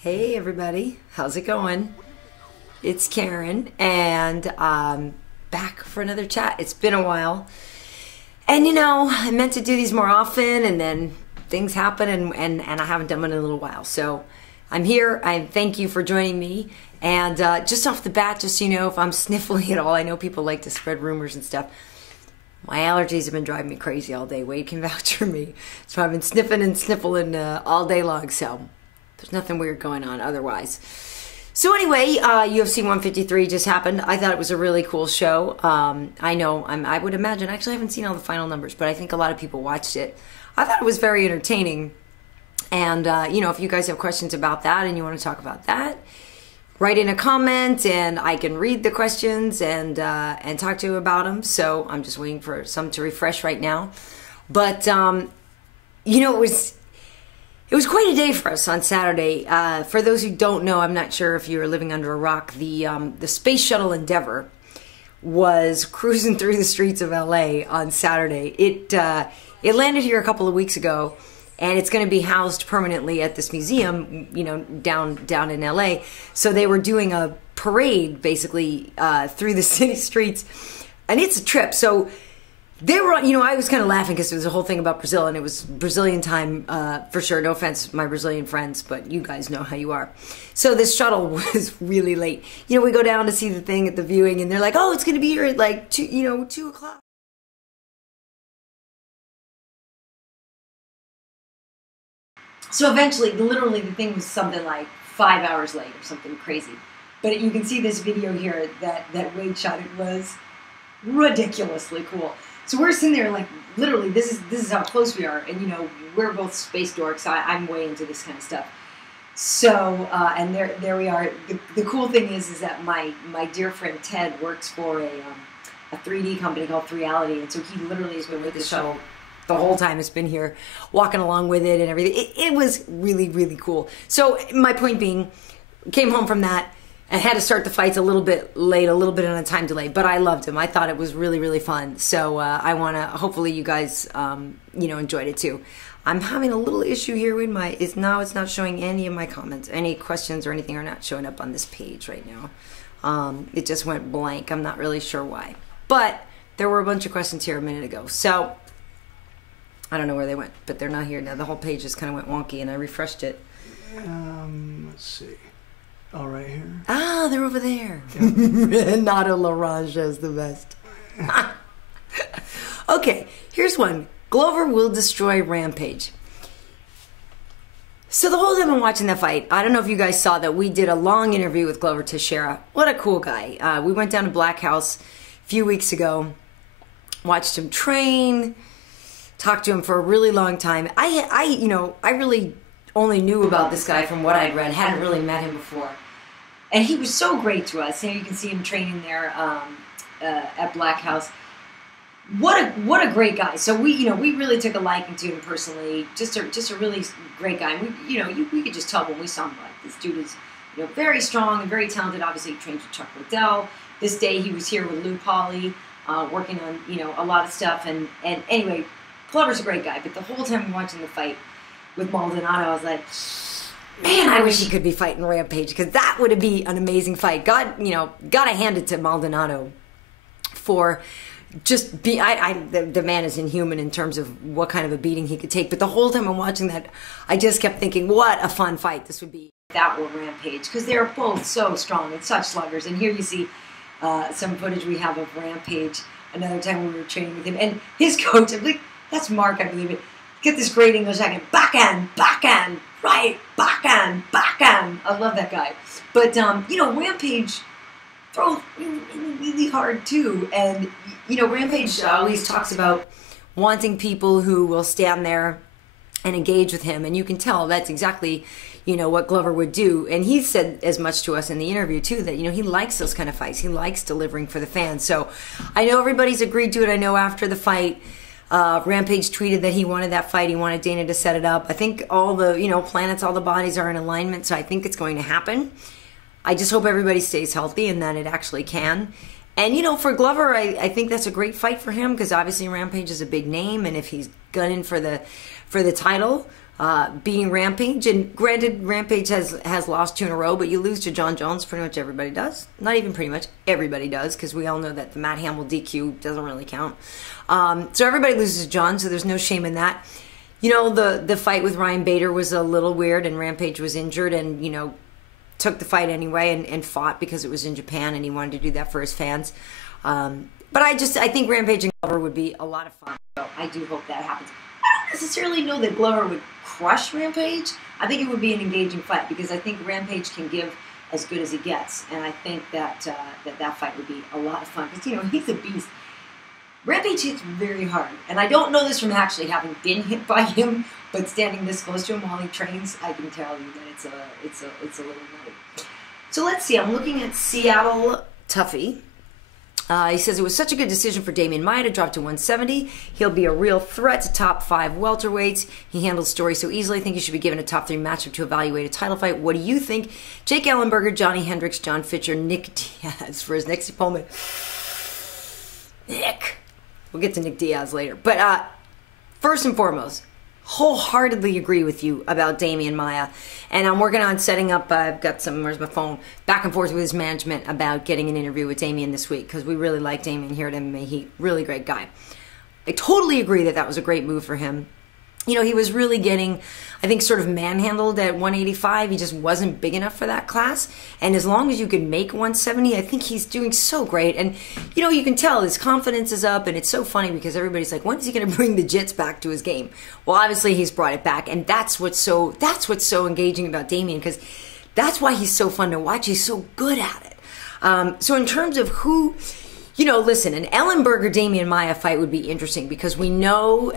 Hey everybody, how's it going? It's Karyn, and back for another chat. It's been a while, and I meant to do these more often, and then things happen, and I haven't done one in a little while. So I'm here. I thank you for joining me. And just off the bat, just so you know, if I'm sniffling at all, I know people like to spread rumors and stuff. My allergies have been driving me crazy all day. Wade can vouch for me. So I've been sniffing and sniffling all day long. So there's nothing weird going on otherwise. So anyway, UFC 153 just happened. I thought it was a really cool show. I would imagine, actually I haven't seen all the final numbers, but I think a lot of people watched it. I thought it was very entertaining. And, if you guys have questions about that and you want to talk about that, write in a comment and I can read the questions and talk to you about them. So I'm just waiting for some to refresh right now. But, it was quite a day for us on Saturday. For those who don't know, I'm not sure if you were living under a rock, the Space Shuttle Endeavour was cruising through the streets of LA on Saturday. It landed here a couple of weeks ago, and it's going to be housed permanently at this museum, down in LA. So they were doing a parade, basically, through the city streets, and it's a trip. So they were, I was kind of laughing because there was a whole thing about Brazil, and it was Brazilian time for sure. No offense, my Brazilian friends, but you guys know how you are. So this shuttle was really late. We go down to see the thing at the viewing, and they're like, "Oh, it's going to be here at like 2 o'clock." So eventually, literally, the thing was something like 5 hours late or something crazy. But you can see this video here that Wade shot. It was ridiculously cool. So we're sitting there like, literally, this is how close we are. And, we're both space dorks. So I'm way into this kind of stuff. So, and there we are. The cool thing is that my dear friend Ted works for a 3D company called 3Reality. And so he literally has been with the shuttle the whole time. It's been here, walking along with it and everything. It was really, really cool. So my point being, came home from that and had to start the fights a little bit late, a little bit on a time delay. But I loved them. I thought it was really, really fun. So I want to, hopefully you guys, enjoyed it too. I'm having a little issue here with it's not showing any of my comments. Any questions or anything are not showing up on this page right now. It just went blank. I'm not really sure why. But there were a bunch of questions here a minute ago. So I don't know where they went, but they're not here now. The whole page just kind of went wonky, and I refreshed it. Let's see. All right here. Ah, they're over there. Yeah. Nado Laranja is the best. Okay, here's one. Glover will destroy Rampage. So the whole time I'm watching that fight, I don't know if you guys saw that we did a long interview with Glover Teixeira. What a cool guy. We went down to Black House a few weeks ago, watched him train, talked to him for a really long time. I really only knew about this guy from what I'd read, hadn't really met him before. And he was so great to us. You can see him training there at Black House. What a great guy. So we really took a liking to him personally. Just a really great guy. We could just tell when we saw him, like, this dude is very strong and very talented. Obviously he trains with Chuck Liddell. This day he was here with Lou Pauly, working on a lot of stuff. And anyway, Glover's a great guy. But the whole time I'm watching the fight with Maldonado, I was like, man, I wish he could be fighting Rampage, because that would be an amazing fight. Gotta hand it to Maldonado for just the man is inhuman in terms of what kind of a beating he could take. But the whole time I'm watching that, I just kept thinking, what a fun fight this would be. That were Rampage, because they're both so strong and such sluggers. And here you see some footage we have of Rampage another time when we were training with him. And his coach, I believe, that's Mark, I believe it. Get this great English accent. Backhand, right, backhand. I love that guy. But, Rampage throws really hard too. And, Rampage always talks about wanting people who will stand there and engage with him. And you can tell that's exactly, what Glover would do. And he said as much to us in the interview too, that, he likes those kind of fights. He likes delivering for the fans. So I know everybody's agreed to it. I know after the fight, Rampage tweeted that he wanted that fight. He wanted Dana to set it up. I think all the, planets, all the bodies are in alignment, so I think it's going to happen. I just hope everybody stays healthy and that it actually can. And, for Glover, I think that's a great fight for him, because obviously Rampage is a big name, and if he's gunning for the title, beating Rampage. And granted, Rampage has lost 2 in a row, but you lose to Jon Jones, pretty much everybody does. Not even pretty much, everybody does, because we all know that the Matt Hamill DQ doesn't really count. So everybody loses to Jon, so there's no shame in that. You know, the fight with Ryan Bader was a little weird, and Rampage was injured, and, you know, took the fight anyway and fought because it was in Japan, and he wanted to do that for his fans. But I think Rampage and Glover would be a lot of fun. So I do hope that happens. I don't necessarily know that Glover would crush Rampage. I think it would be an engaging fight because I think Rampage can give as good as he gets, and I think that that fight would be a lot of fun because, you know, he's a beast. Rampage hits very hard, and I don't know this from actually having been hit by him, but standing this close to him while he trains, I can tell you that it's a little nutty. So let's see. I'm looking at Seattle Tuffy. He says it was such a good decision for Demian Maia to drop to 170. He'll be a real threat to top 5 welterweights. He handles story so easily. I think he should be given a top 3 matchup to evaluate a title fight. What do you think? Jake Ellenberger, Johnny Hendricks, John Fisher, Nick Diaz for his next opponent. Nick. We'll get to Nick Diaz later. But first and foremost, wholeheartedly agree with you about Demian Maia. And I'm working on setting up, I've got some, where's my phone, back and forth with his management about getting an interview with Demian this week because we really like Demian here at MMA Heat. Really great guy. I totally agree that was a great move for him. You know, he was really getting, I think, sort of manhandled at 185. He just wasn't big enough for that class. And as long as you can make 170, I think he's doing so great. And, you know, you can tell his confidence is up. And it's so funny because everybody's like, when is he going to bring the jits back to his game? Well, obviously, he's brought it back. And that's what's so engaging about Demian because that's why he's so fun to watch. He's so good at it. So in terms of who, you know, listen, an Ellenberger-Demian Maia fight would be interesting because we know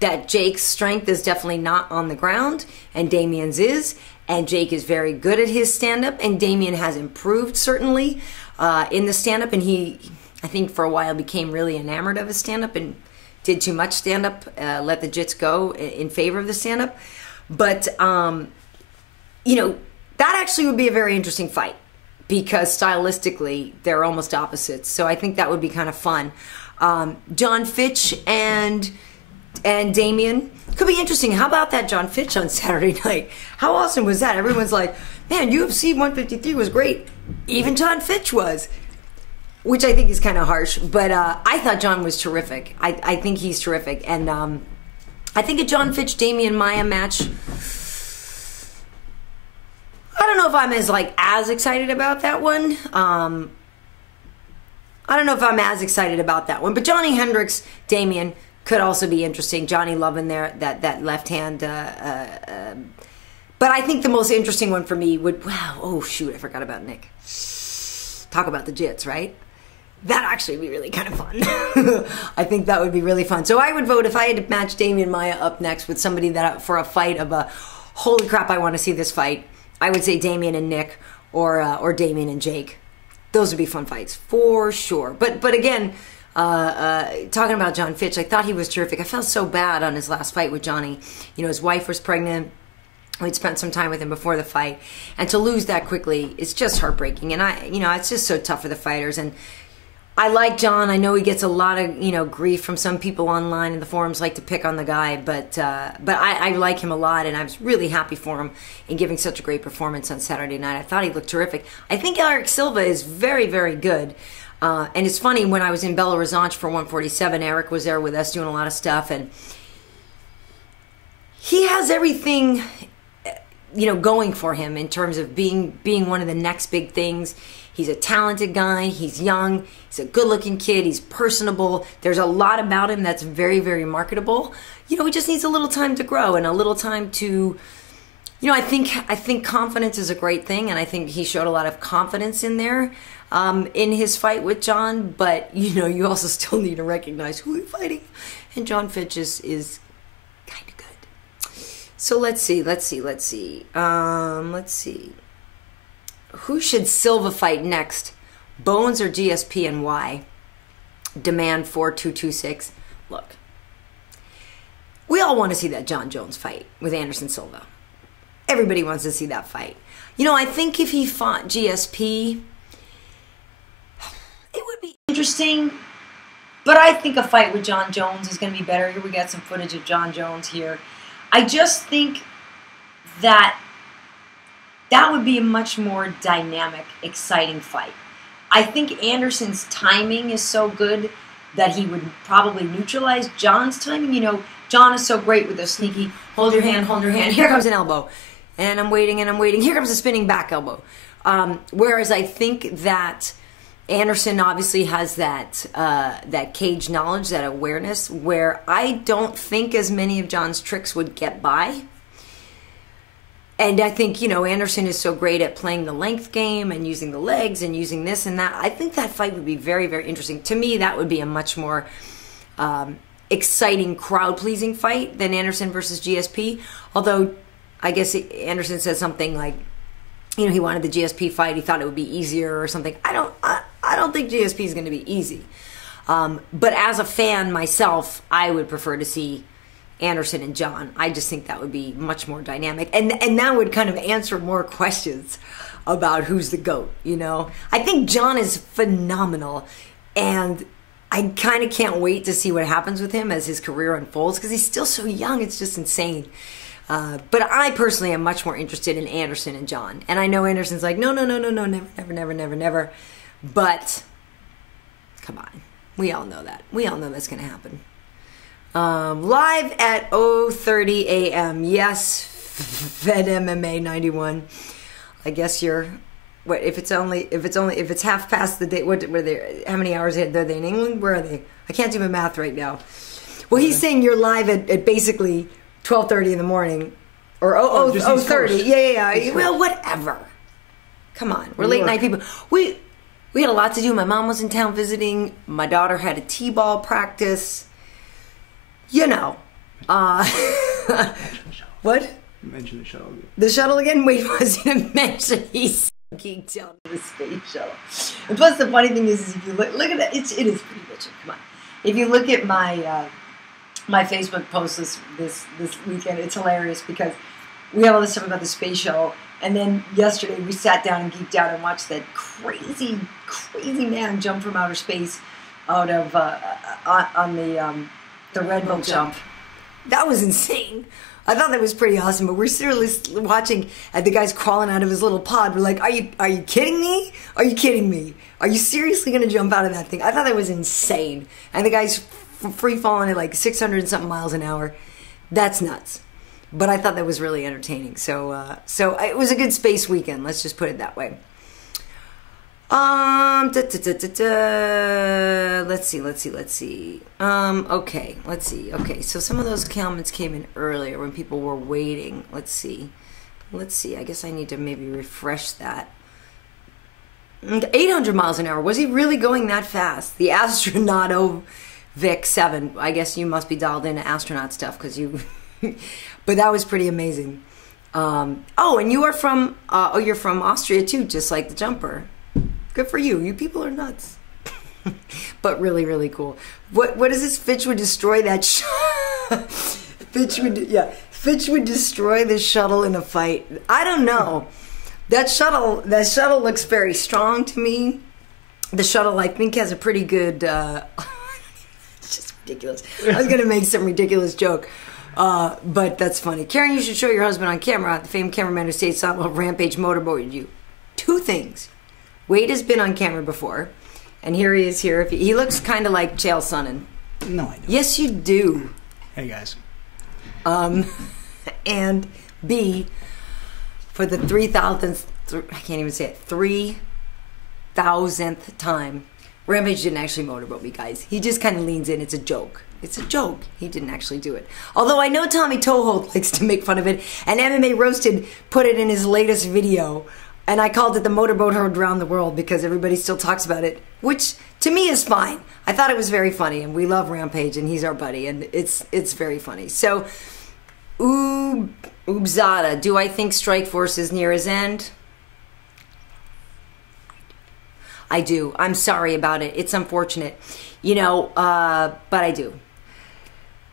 that Jake's strength is definitely not on the ground, and Damian's is, and Jake is very good at his stand-up, and Demian has improved, certainly, in the stand-up, and he, I think, for a while became really enamored of his stand-up and did too much stand-up, let the jits go in favor of the stand-up. But, you know, that actually would be a very interesting fight because stylistically, they're almost opposites, so I think that would be kind of fun. John Fitch and Demian could be interesting. How about that John Fitch on Saturday night? How awesome was that? Everyone's like, man, UFC 153 was great. Even John Fitch was. Which I think is kind of harsh. But I thought John was terrific. I think he's terrific. And I think a John Fitch-Demian Maia match, I don't know if I'm as excited about that one. I don't know if I'm as excited about that one. But Johnny Hendricks, Demian, could also be interesting. Johnny loving there that left hand. But I think the most interesting one for me would, wow, oh shoot, I forgot about Nick. Talk about the jits, right? That'd actually be really kind of fun. I think that would be really fun. So I would vote if I had to match Demian Maia up next with somebody that for a fight of a, holy crap, I want to see this fight. I would say Demian and Nick or Demian and Jake. Those would be fun fights for sure. But again, talking about John Fitch, I thought he was terrific. I felt so bad on his last fight with Johnny. You know, his wife was pregnant. We'd spent some time with him before the fight. And to lose that quickly, it's just heartbreaking. And it's just so tough for the fighters. And I like John. I know he gets a lot of, grief from some people online in the forums like to pick on the guy. But I like him a lot. And I was really happy for him in giving such a great performance on Saturday night. I thought he looked terrific. I think Eric Silva is very, very good. And it's funny, when I was in Belo Horizonte for 147, Eric was there with us doing a lot of stuff, and he has everything, going for him in terms of being one of the next big things. He's a talented guy. He's young. He's a good-looking kid. He's personable. There's a lot about him that's very, very marketable. He just needs a little time to grow and a little time to, I think confidence is a great thing, and I think he showed a lot of confidence in there. In his fight with John, but you also still need to recognize who he's fighting, and John Fitch is kind of good. So let's see. Who should Silva fight next? Bones or GSP, and why? Demand 4226. Look, we all want to see that Jon Jones fight with Anderson Silva. Everybody wants to see that fight. I think if he fought GSP, it would be interesting, but I think a fight with Jon Jones is going to be better. Here we got some footage of Jon Jones here. I just think that would be a much more dynamic, exciting fight. I think Anderson's timing is so good that he would probably neutralize Jon's timing. You know, Jon is so great with those sneaky, hold your hand, here comes an elbow. And I'm waiting, here comes a spinning back elbow. Whereas I think that Anderson obviously has that cage knowledge, that awareness, where I don't think as many of Jon's tricks would get by. And I think, you know, Anderson is so great at playing the length game and using the legs and using this and that. I think that fight would be very, very interesting. To me, that would be a much more exciting, crowd-pleasing fight than Anderson versus GSP. Although, I guess Anderson said something like, you know, he wanted the GSP fight. He thought it would be easier or something. I don't think GSP is going to be easy. But as a fan myself, I would prefer to see Anderson and Jon. I just think that would be much more dynamic. And that would kind of answer more questions about who's the GOAT, you know? I think Jon is phenomenal. And I kind of can't wait to see what happens with him as his career unfolds because he's still so young. It's just insane. But I personally am much more interested in Anderson and Jon. And I know Anderson's like, no, never. But, come on. We all know that. We all know that's going to happen. Live at 0:30 a.m. Yes, Fed MMA 91. I guess you're, what, if it's half past the day, what were they, how many hours are they in England? Where are they? I can't do my math right now. Well, he's saying you're live at basically 12:30 in the morning, or 0:30. Yeah. Well, whatever. Come on, we're late night people. We had a lot to do. My mom was in town visiting. My daughter had a t-ball practice. You know. What? Mention the shuttle again. The shuttle again? Wait, was he going to mention he's geeked out on the space shuttle? And plus, the funny thing is if you look at it, it is pretty bitchin'. Come on. If you look at my my Facebook post this weekend, it's hilarious because we have all this stuff about the space shuttle, and then yesterday we sat down and geeked out and watched that crazy man jump from outer space out of on the red boat jump. That was insane. I thought that was pretty awesome, but we're seriously watching and the guy's crawling out of his little pod. We're like, are you kidding me? Are you kidding me? Are you seriously going to jump out of that thing? I thought that was insane. And the guy's free falling at like 600 and something miles an hour. That's nuts. But I thought that was really entertaining. So it was a good space weekend. Let's just put it that way. Let's see. Okay, let's see. Okay, so some of those comments came in earlier when people were waiting. Let's see. I guess I need to maybe refresh that. 800 miles an hour. Was he really going that fast? The astronaut Vic 7. I guess you must be dialed into astronaut stuff because you... But that was pretty amazing. And you are from... you're from Austria too, just like the jumper. Good for you. You people are nuts. But really, really cool. What is this? Fitch would destroy that Fitch would destroy the shuttle in a fight. I don't know. That shuttle looks very strong to me. The shuttle, I think, has a pretty good it's just ridiculous. I was gonna make some ridiculous joke. But that's funny. Karyn, you should show your husband on camera, the famed cameraman who stayed silent while Rampage motorboated you. 2 things. Wade has been on camera before, and here he is here. He looks kind of like Chael Sonnen. No, I don't. Yes, you do. Hey, guys. And B, for the 3,000th, I can't even say it, 3,000th time, Rampage didn't actually motorboat me, guys. He just kind of leans in. It's a joke. It's a joke. He didn't actually do it. Although I know Tommy Toehold likes to make fun of it, and MMA Roasted put it in his latest video. And I called it the motorboat heard around the world because everybody still talks about it, which to me is fine. I thought it was very funny, and we love Rampage, and he's our buddy, and it's very funny. So, Ubzada, do I think Strikeforce is near his end? I do. I'm sorry about it. It's unfortunate, you know, but I do.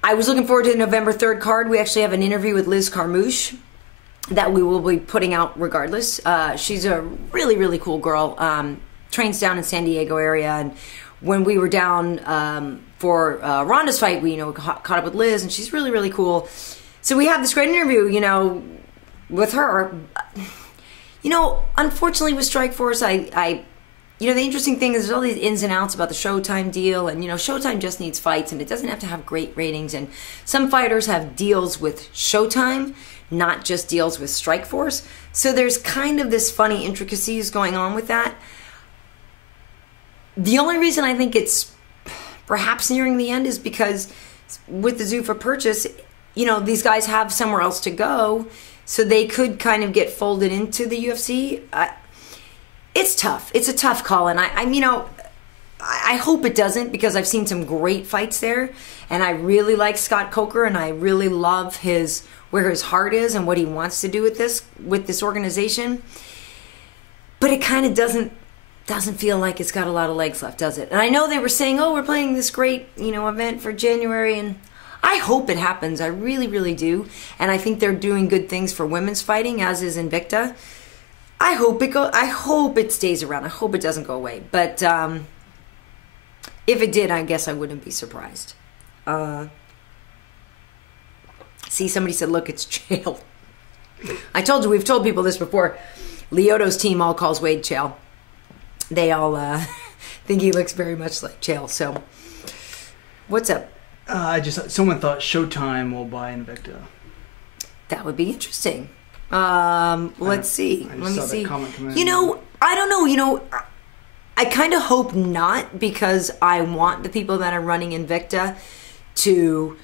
I was looking forward to the November 3rd card. We actually have an interview with Liz Carmouche that we will be putting out regardless. She's a really, really cool girl. Trains down in San Diego area, and when we were down for Ronda's fight, we caught up with Liz, and she's really, really cool. So we have this great interview, you know, with her. You know, unfortunately with Strikeforce, you know, the interesting thing is there's all these ins and outs about the Showtime deal, and, you know, Showtime just needs fights, and it doesn't have to have great ratings, and some fighters have deals with Showtime, not just deals with Strikeforce. So there's kind of this funny intricacies going on with that. The only reason I think it's perhaps nearing the end is because with the Zuffa purchase, you know, these guys have somewhere else to go, so they could kind of get folded into the UFC. It's tough. It's a tough call, and I'm, you know, I hope it doesn't, because I've seen some great fights there, and I really like Scott Coker, and I really love where his heart is and what he wants to do with this organization. But it kind of doesn't feel like it's got a lot of legs left, does it? And I know they were saying, oh, we're playing this great, you know, event for January, and I hope it happens. I really, really do. And I think they're doing good things for women's fighting, as is Invicta. I hope it stays around. I hope it doesn't go away. But if it did, I guess I wouldn't be surprised. See, somebody said, look, it's Chael. I told you, we've told people this before. Lyoto's team all calls Wade Chael. They all think he looks very much like Chael. So, what's up? Someone thought Showtime will buy Invicta. That would be interesting. Let's see. Let me see. You know, I don't know. You know, I kind of hope not, because I want the people that are running Invicta to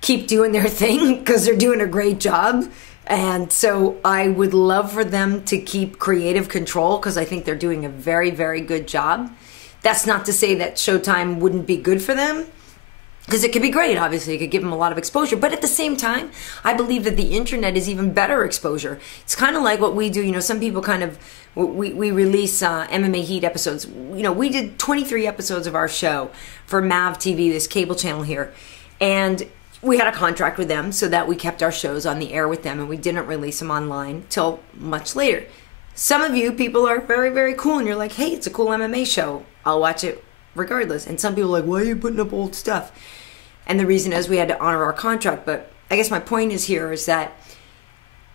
keep doing their thing, because they're doing a great job. And so I would love for them to keep creative control, because I think they're doing a very, very good job. That's not to say that Showtime wouldn't be good for them, because it could be great, obviously. It could give them a lot of exposure. But at the same time, I believe that the internet is even better exposure. It's kind of like what we do. You know, some people kind of, we release MMA Heat episodes. You know, we did 23 episodes of our show for MAV TV, this cable channel here. And we had a contract with them so that we kept our shows on the air with them, and we didn't release them online till much later. Some of you people are very, very cool, and you're like, hey, it's a cool MMA show. I'll watch it regardless. And some people are like, why are you putting up old stuff? And the reason is we had to honor our contract. But I guess my point is here is that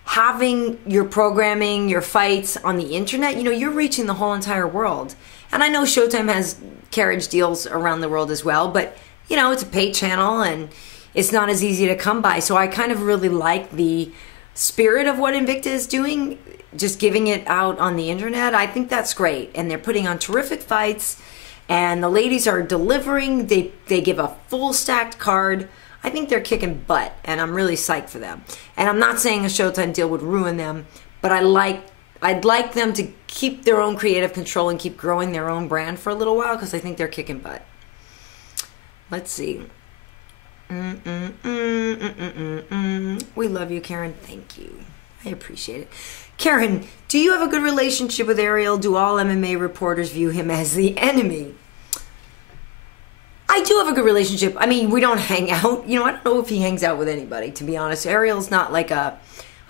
having your programming, your fights on the internet, you know, you're reaching the whole entire world. And I know Showtime has carriage deals around the world as well, but, you know, it's a paid channel and it's not as easy to come by. So I kind of really like the spirit of what Invicta is doing, just giving it out on the internet. I think that's great. And they're putting on terrific fights. And the ladies are delivering. They give a full stacked card. I think they're kicking butt, and I'm really psyched for them. And I'm not saying a Showtime deal would ruin them, but I'd like them to keep their own creative control and keep growing their own brand for a little while, because I think they're kicking butt. Let's see. We love you, Karyn. Thank you. I appreciate it. Karyn, do you have a good relationship with Ariel? Do all MMA reporters view him as the enemy? I do have a good relationship. I mean, we don't hang out. You know, I don't know if he hangs out with anybody, to be honest. Ariel's not like I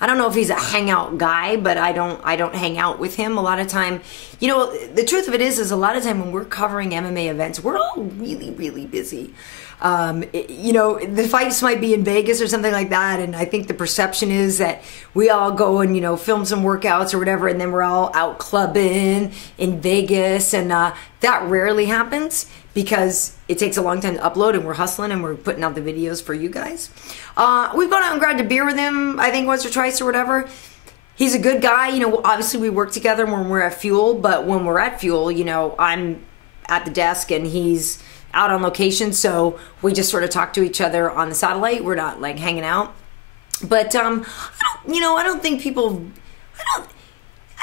don't know if he's a hangout guy, but I don't hang out with him a lot of time. You know, the truth of it is a lot of time when we're covering MMA events, we're all really, really busy. You know, the fights might be in Vegas or something like that, and I think the perception is that we all go and, you know, film some workouts or whatever, and then we're all out clubbing in Vegas, and that rarely happens because it takes a long time to upload, and we're hustling and we're putting out the videos for you guys. We've gone out and grabbed a beer with him, I think once or twice or whatever. He's a good guy. You know, obviously we work together when we're at Fuel, but when we're at Fuel, you know, I'm at the desk and he's out on location, so we just sort of talk to each other on the satellite. We're not like hanging out. But I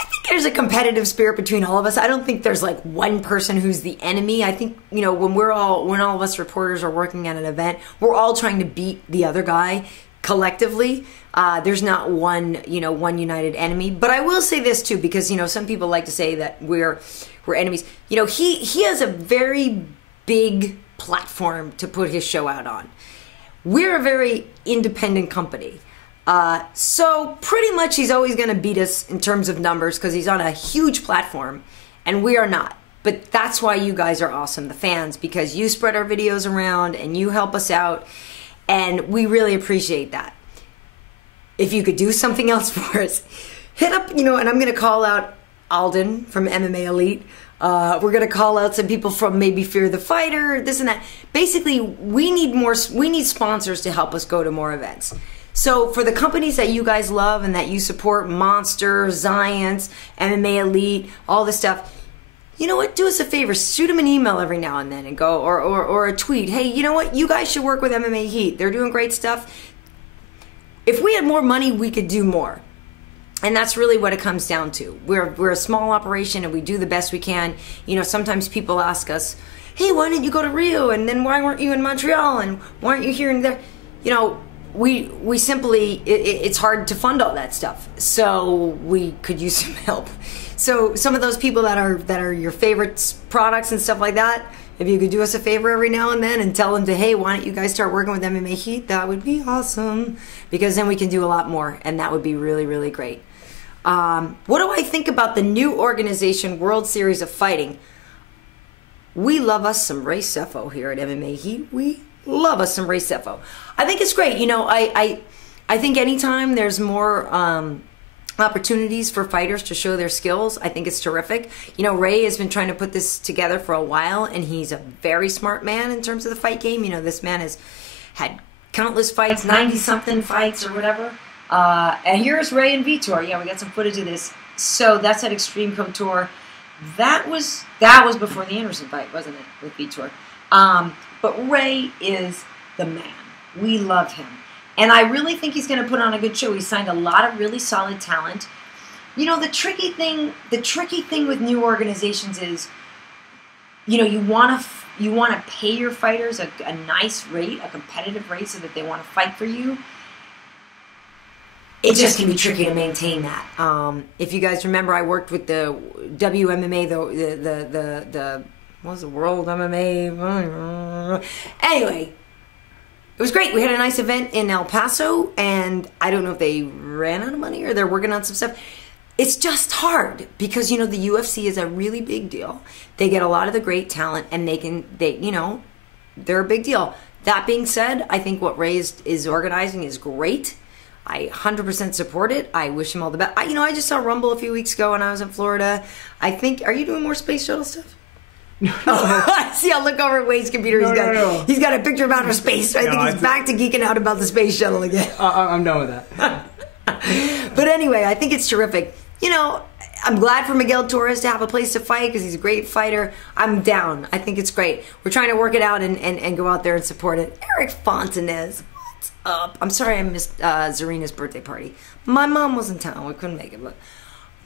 think there's a competitive spirit between all of us. I don't think there's like one person who's the enemy. I think, you know, when all of us reporters are working at an event, we're all trying to beat the other guy collectively. There's not one united enemy. But I will say this too, because, you know, some people like to say that we're enemies. You know, he has a very big platform to put his show out on. We're a very independent company. So pretty much he's always going to beat us in terms of numbers because he's on a huge platform and we are not. But that's why you guys are awesome, the fans, because you spread our videos around and you help us out, and we really appreciate that. if you could do something else for us, hit up, and I'm going to call out Alden from MMA Elite. We're going to call out some people from maybe Fear the Fighter, this and that. Basically, we need sponsors to help us go to more events. So for the companies that you guys love and that you support, Monster, Zions, MMA Elite, all this stuff, you know what? Do us a favor. Shoot them an email every now and then and go, or a tweet. Hey, you know what? You guys should work with MMA Heat. They're doing great stuff. If we had more money, we could do more. And that's really what it comes down to. We're a small operation and we do the best we can. Sometimes people ask us, hey, why didn't you go to Rio? And then why weren't you in Montreal? And why aren't you here and there? We simply, it's hard to fund all that stuff. So we could use some help. So some of those people that are your favorite products and stuff like that, if you could do us a favor every now and then and tell them hey, why don't you guys start working with MMA Heat? That would be awesome. Because then we can do a lot more, and that would be really, really great. What do I think about the new organization, World Series of Fighting? We love us some Ray Sefo here at MMA Heat. We love us some Ray Sefo. I think it's great. I think anytime there's more opportunities for fighters to show their skills, I think it's terrific. Ray has been trying to put this together for a while, and he's a very smart man in terms of the fight game. This man has had countless fights, 90-something fights or whatever. And here's Ray and Vitor. Yeah, we got some footage of this. So that's at Extreme Couture. That was before the Anderson fight, wasn't it, with Vitor? But Ray is the man. We love him. And I really think he's going to put on a good show. He signed a lot of really solid talent. The tricky thing with new organizations is, you want to pay your fighters a nice rate, a competitive rate, so that they want to fight for you. It just can be tricky to maintain that. If you guys remember, I worked with the WMMA, the what was the World MMA? Anyway, it was great. We had a nice event in El Paso, and I don't know if they ran out of money or they're working on some stuff. It's just hard because, the UFC is a really big deal. They get a lot of the great talent, and they're a big deal. That being said, I think what Ray is organizing is great. I 100% support it. I wish him all the best. I just saw Rumble a few weeks ago when I was in Florida. Are you doing more Space Shuttle stuff? No. I see. I'll look over at Wade's computer. He's got a picture of outer space. So I think he's back to geeking out about the Space Shuttle again. I'm done with that. But anyway, I think it's terrific. I'm glad for Miguel Torres to have a place to fight because he's a great fighter. I'm down. I think it's great. We're trying to work it out and go out there and support it. Eric Fontanez, what's up? I'm sorry I missed Zarina's birthday party. My mom was in town. We couldn't make it. But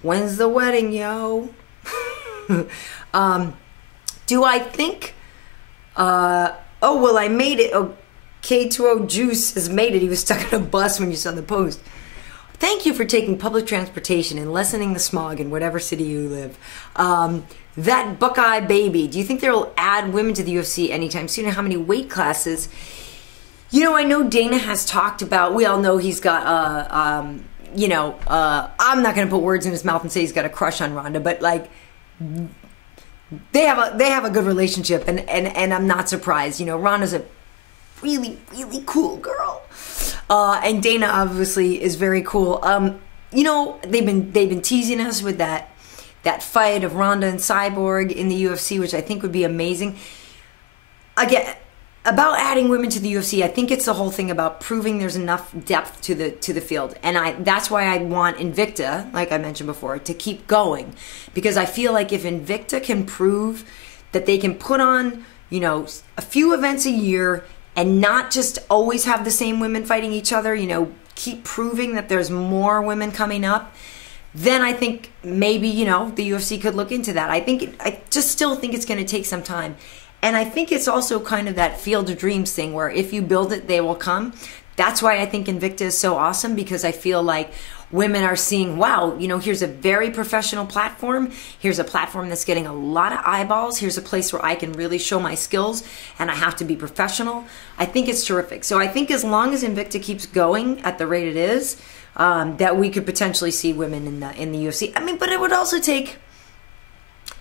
when's the wedding, yo? Do I think... I made it. Oh, K2O Juice has made it. He was stuck in a bus when you saw the post. Thank you for taking public transportation and lessening the smog in whatever city you live. That Buckeye baby, do you think they'll add women to the UFC anytime soon? And how many weight classes? I know Dana has talked about, we all know he's got, I'm not going to put words in his mouth and say he's got a crush on Ronda, but they have a good relationship, and I'm not surprised. Ronda's a really, really cool girl. And Dana obviously is very cool. They've been teasing us with that fight of Ronda and Cyborg in the UFC, which I think would be amazing. Again, about adding women to the UFC, I think it's the whole thing about proving there's enough depth to the field, and that's why I want Invicta, like I mentioned before, to keep going, because I feel like if Invicta can prove that they can put on, a few events a year and not just always have the same women fighting each other, keep proving that there's more women coming up, then I think maybe, the UFC could look into that. I just still think it's going to take some time. And I think it's also kind of that field of dreams thing where if you build it, they will come. That's why I think Invicta is so awesome, because I feel like women are seeing, wow, here's a very professional platform. Here's a platform that's getting a lot of eyeballs. Here's a place where I can really show my skills, and I have to be professional. I think it's terrific. So I think as long as Invicta keeps going at the rate it is, that we could potentially see women in the UFC. But it would also take...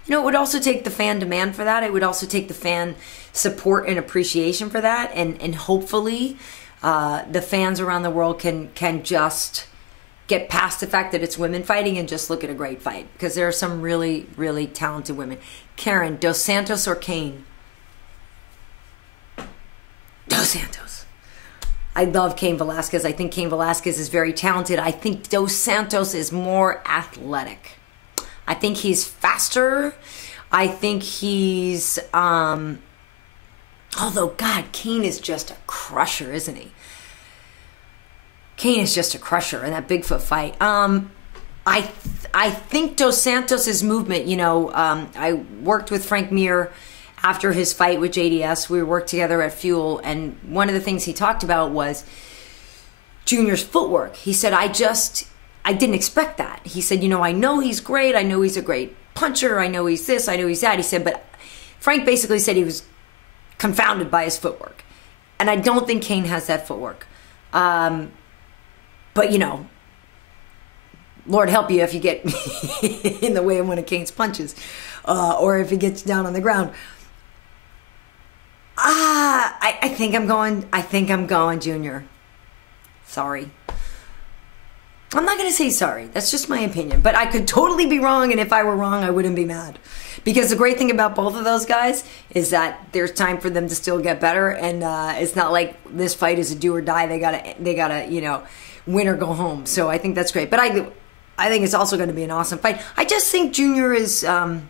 it would also take the fan demand for that. It would also take the fan support and appreciation for that. And hopefully the fans around the world can just get past the fact that it's women fighting and just look at a great fight, because there are some really, really talented women. Karyn, Dos Santos or Cain? Dos Santos. I love Cain Velasquez. I think Cain Velasquez is very talented. I think Dos Santos is more athletic. I think he's faster. I think he's, although, God, Cain is just a crusher, isn't he? Cain is just a crusher in that Bigfoot fight. I think Dos Santos' movement, I worked with Frank Mir after his fight with JDS. We worked together at Fuel, and one of the things he talked about was Junior's footwork. He said, I didn't expect that. He said, I know he's great. I know he's a great puncher. I know he's this. I know he's that. He said, but Frank basically said he was confounded by his footwork. And I don't think Cain has that footwork. But, Lord help you if you get in the way of one of Cain's punches, or if he gets down on the ground. I think I'm going Junior. Sorry. I'm not going to say sorry. That's just my opinion. But I could totally be wrong, and if I were wrong, I wouldn't be mad. Because the great thing about both of those guys is that there's time for them to still get better, and it's not like this fight is a do or die. They gotta win or go home. So I think that's great. But I think it's also going to be an awesome fight. I just think Junior is not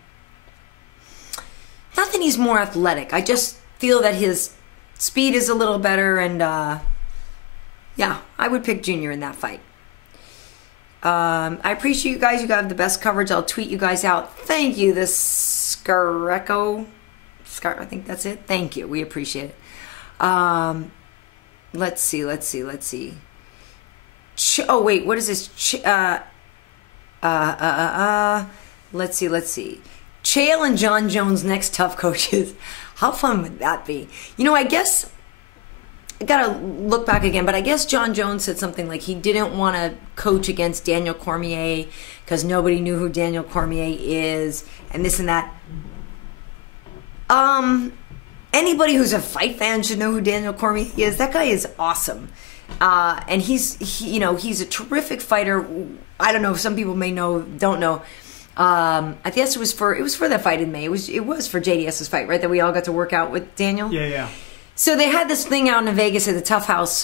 that he's more athletic. I just feel that his speed is a little better, and I would pick Junior in that fight. I appreciate you guys. You guys have the best coverage. I'll tweet you guys out. Thank you, this Scareco. I think that's it. Thank you. We appreciate it. Let's see. What is this? Let's see. Chael and Jon Jones next tough coaches. How fun would that be? I guess I gotta look back again, but I guess Jon Jones said something like he didn't want to coach against Daniel Cormier because nobody knew who Daniel Cormier is, and this and that. Anybody who's a fight fan should know who Daniel Cormier is. That guy is awesome, and he's a terrific fighter. I don't know. Some people may know, don't know. I guess it was for that fight in May. It was for JDS's fight, right? That we all got to work out with Daniel. Yeah. So they had this thing out in Vegas at the Tough House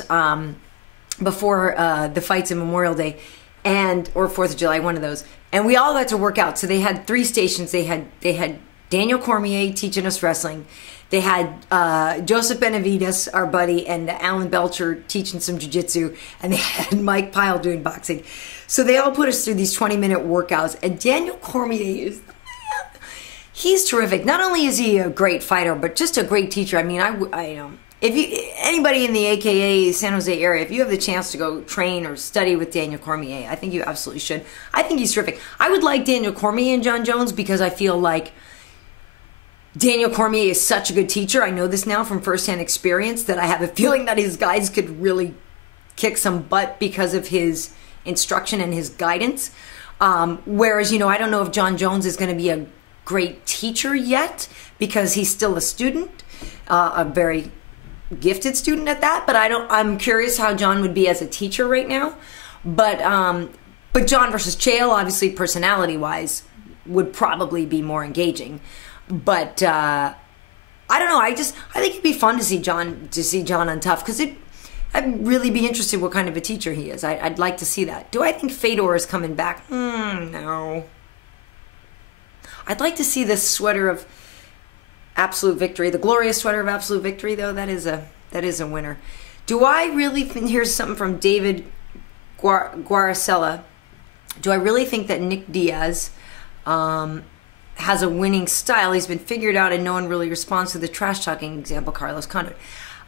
before the fights in Memorial Day or 4th of July, one of those. And we all got to work out. So they had 3 stations. They had Daniel Cormier teaching us wrestling. They had Joseph Benavides, our buddy, and Alan Belcher teaching some jiu-jitsu. And they had Mike Pyle doing boxing. So they all put us through these 20-minute workouts. And Daniel Cormier is... He's terrific. Not only is he a great fighter, but just a great teacher. I mean, anybody in the AKA San Jose area, if you have the chance to go train or study with Daniel Cormier, I think you absolutely should. I think he's terrific. I would like Daniel Cormier and Jon Jones because I feel like Daniel Cormier is such a good teacher. I know this now from firsthand experience that I have a feeling that his guys could really kick some butt because of his instruction and his guidance. Whereas, I don't know if Jon Jones is going to be a great teacher yet because he's still a student, a very gifted student at that. But I'm curious how Jon would be as a teacher right now. But Jon versus Chael, obviously personality wise, would probably be more engaging. But I don't know. I think it'd be fun to see Jon on Tough because I'd really be interested what kind of a teacher he is. I'd like to see that. Do I think Fedor is coming back? No. I'd like to see this sweater of Absolute Victory, the glorious sweater of Absolute Victory, though. That is a winner. Do I really think, here's something from David Guaracella. Do I really think that Nick Diaz has a winning style? He's been figured out and no one really responds to the trash-talking example, Carlos Condit.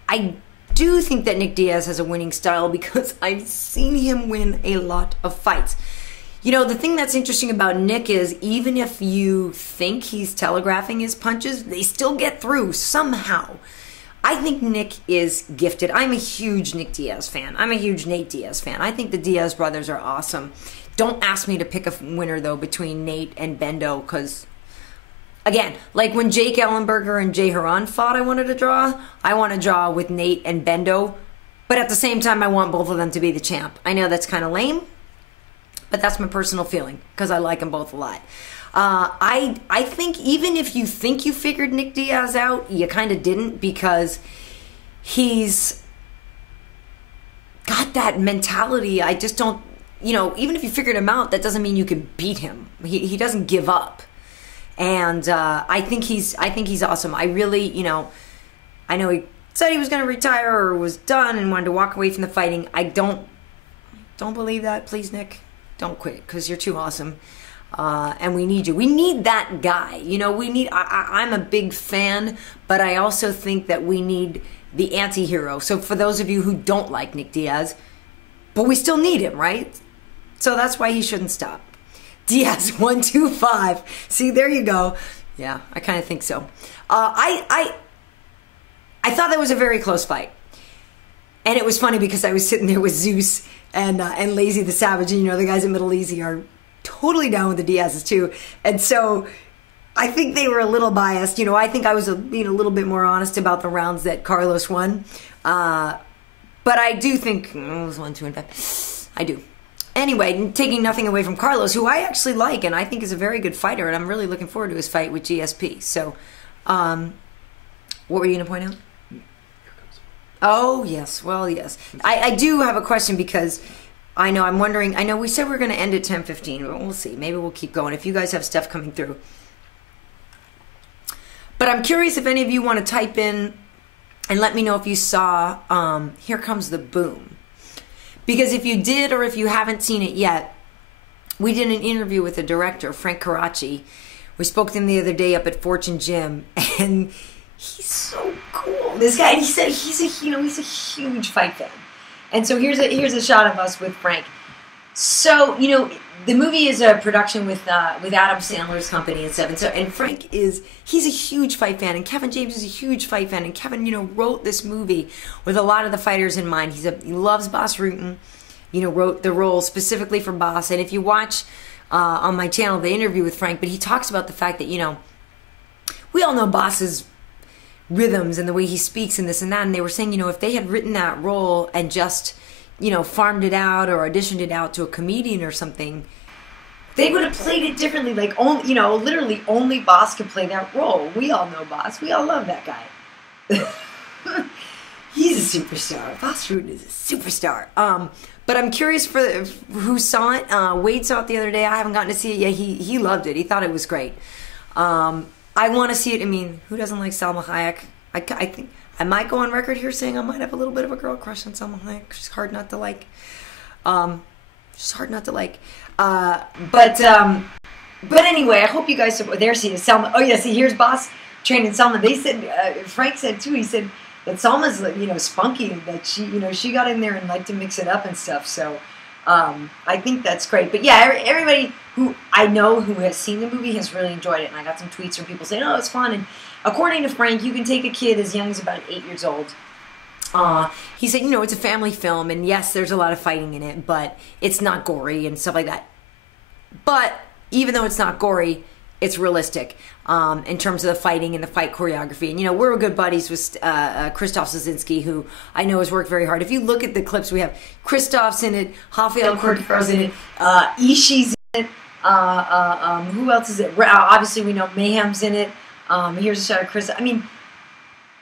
I do think that Nick Diaz has a winning style because I've seen him win a lot of fights. The thing that's interesting about Nick is even if you think he's telegraphing his punches, they still get through somehow. I think Nick is gifted. I'm a huge Nick Diaz fan. I'm a huge Nate Diaz fan. I think the Diaz brothers are awesome. Don't ask me to pick a winner, though, between Nate and Bendo because, again, like when Jake Ellenberger and Jay Haran fought, I wanted to draw. I want to draw with Nate and Bendo But at the same time, I want both of them to be the champ. I know that's kind of lame, but that's my personal feeling because I like them both a lot. I think even if you think you figured Nick Diaz out, you kind of didn't, because he's got that mentality. I just don't, even if you figured him out, that doesn't mean you can beat him. He doesn't give up. And I think he's awesome. I really, I know he said he was going to retire or was done and wanted to walk away from the fighting. I don't believe that. Please, Nick, don't quit, because you're too awesome. And we need you. We need that guy. I'm a big fan, but I also think that we need the anti-hero. So for those of you who don't like Nick Diaz, but we still need him, right? So that's why he shouldn't stop. Diaz 125. See, there you go. Yeah, I kind of think so. I thought that was a very close fight. And it was funny because I was sitting there with Zeus and Lazy the Savage. And, the guys at Middle Easy are totally down with the Diaz's too. And so I think they were a little biased. I think I was being a little bit more honest about the rounds that Carlos won. But I do think it was 1, 2, and 5. I do. Anyway, taking nothing away from Carlos, who I actually like and I think is a very good fighter, and I'm really looking forward to his fight with GSP. So, what were you going to point out? Oh, yes. Well, yes. I do have a question, because I'm wondering, I know we said we were going to end at 10:15, but we'll see. Maybe we'll keep going if you guys have stuff coming through. But I'm curious if any of you want to type in and let me know if you saw Here Comes the Boom. Because if you did, or if you haven't seen it yet, we did an interview with the director, Frank Karachi. We spoke to him the other day up at Fortune Gym, and he's so cool. This guy, he said he's a huge fight fan. And so here's a shot of us with Frank. So, the movie is a production with Adam Sandler's company and stuff. And Frank he's a huge fight fan, and Kevin James is a huge fight fan. And Kevin, wrote this movie with a lot of the fighters in mind. He loves Bas Rutten, wrote the role specifically for Bas. And if you watch on my channel the interview with Frank, but he talks about the fact that, we all know Bas's rhythms and the way he speaks and this and that. And they were saying, if they had written that role and just farmed it out or auditioned it out to a comedian or something, they would have played it differently. Like, literally only Bas could play that role. We all know Bas. We all love that guy. He's a superstar. Bas Rutten is a superstar. But I'm curious for who saw it. Wade saw it the other day. I haven't gotten to see it yet. He loved it. He thought it was great. I want to see it. I mean, who doesn't like Salma Hayek? I think I might go on record here saying I might have a little bit of a girl crush on Salma Hayek. She's hard not to like. But anyway, I hope you guys support. There, see Salma. Oh yeah, see, here's Bas training Salma. They said Frank said too. He said that Salma's spunky. That she got in there and liked to mix it up and stuff. So I think that's great. But yeah, everybody who I know who has seen the movie has really enjoyed it. And I got some tweets from people saying, "Oh, it's fun." And according to Frank, you can take a kid as young as about 8 years old. He said, it's a family film, and yes, there's a lot of fighting in it, but it's not gory and stuff like that. But even though it's not gory, it's realistic in terms of the fighting and the fight choreography. And, we're good buddies with Krzysztof Sosinski, who I know has worked very hard. If you look at the clips, we have Krzysztof's in it, Rafael Cordero's in it, Ishii's in it, who else is it? Obviously, we know Mayhem's in it. Here's a shot of Chris. I mean,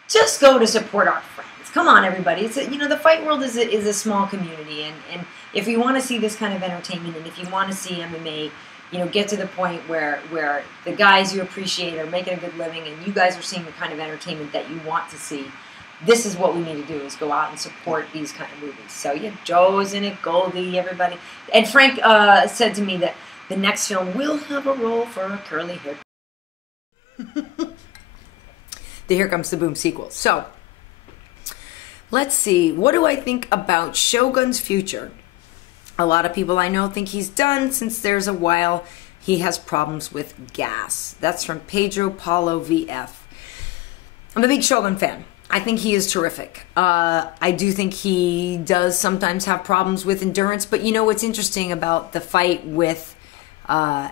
just go to support our friends. Come on, everybody. It's the fight world is a small community, and if you want to see this kind of entertainment, and if you want to see MMA, get to the point where the guys you appreciate are making a good living, and you guys are seeing the kind of entertainment that you want to see. This is what we need to do: is go out and support these kind of movies. So yeah, Joe's in it, Goldie, everybody, and Frank said to me that the next film will have a role for a curly hair. The Here Comes the Boom sequel. So, let's see. What do I think about Shoguns Future? A lot of people I know think he's done since there's a while he has problems with gas. That's from Pedro Paulo VF. I'm a big Shogun fan. I think he is terrific. I do think he does sometimes have problems with endurance, but what's interesting about the fight with Hendo,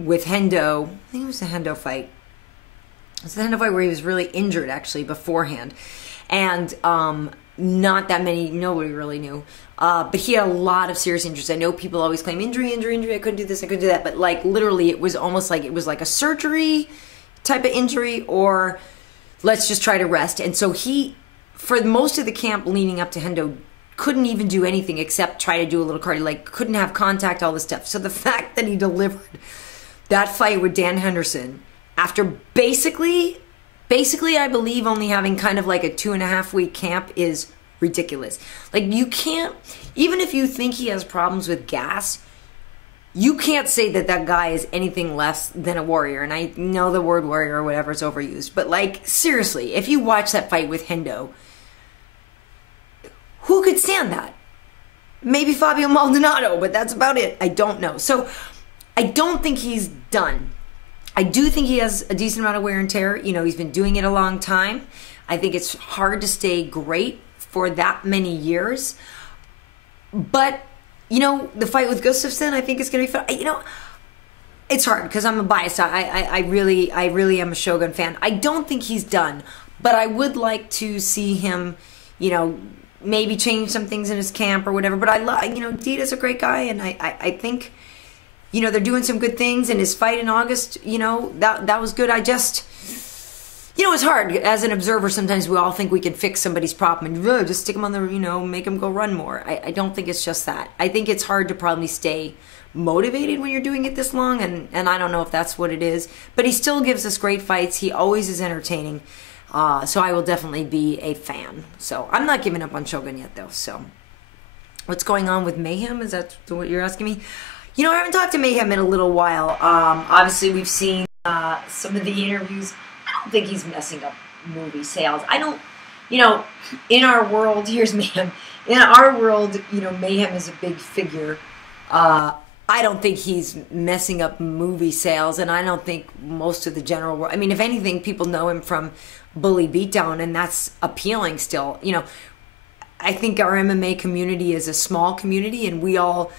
I think it was the Hendo fight, It's the Hendo fight where he was really injured actually beforehand, and not that many, nobody really knew. But he had a lot of serious injuries. I know people always claim injury. I couldn't do this, I couldn't do that. But like literally, it was almost like it was like a surgery type of injury, or let's just try to rest. And so he, for most of the camp leading up to Hendo, couldn't even do anything except try to do a little cardio. Like couldn't have contact, all this stuff. So the fact that he delivered that fight with Dan Henderson after basically I believe only having kind of like a 2.5 week camp is ridiculous. Like you can't, even if you think he has problems with gas, you can't say that that guy is anything less than a warrior. And I know the word warrior or whatever is overused, but like seriously, if you watch that fight with Hendo, who could stand that? Maybe Fabio Maldonado, but that's about it. I don't know. So I don't think he's done. I do think he has a decent amount of wear and tear. You know, he's been doing it a long time. I think it's hard to stay great for that many years. But, you know, the fight with Gustafsson, I think it's going to be fun. You know, it's hard because I'm a biased. I really am a Shogun fan. I don't think he's done, but I would like to see him, you know, maybe change some things in his camp or whatever. But I love, you know, Diaz is a great guy, and I think, you know, they're doing some good things. And his fight in August, you know, that was good. I just, you know, it's hard. As an observer, sometimes we all think we can fix somebody's problem and just stick them on the, you know, make them go run more. I don't think it's just that. I think it's hard to probably stay motivated when you're doing it this long, and I don't know if that's what it is. But he still gives us great fights. He always is entertaining. So I will definitely be a fan. So I'm not giving up on Shogun yet, though. So what's going on with Mayhem? Is that what you're asking me? You know, I haven't talked to Mayhem in a little while. Obviously, we've seen some of the interviews. I don't think he's messing up movie sales. I don't, you know, in our world, here's Mayhem. In our world, you know, Mayhem is a big figure. I don't think he's messing up movie sales, and I don't think most of the general world. I mean, if anything, people know him from Bully Beatdown, and that's appealing still. You know, I think our MMA community is a small community, and we all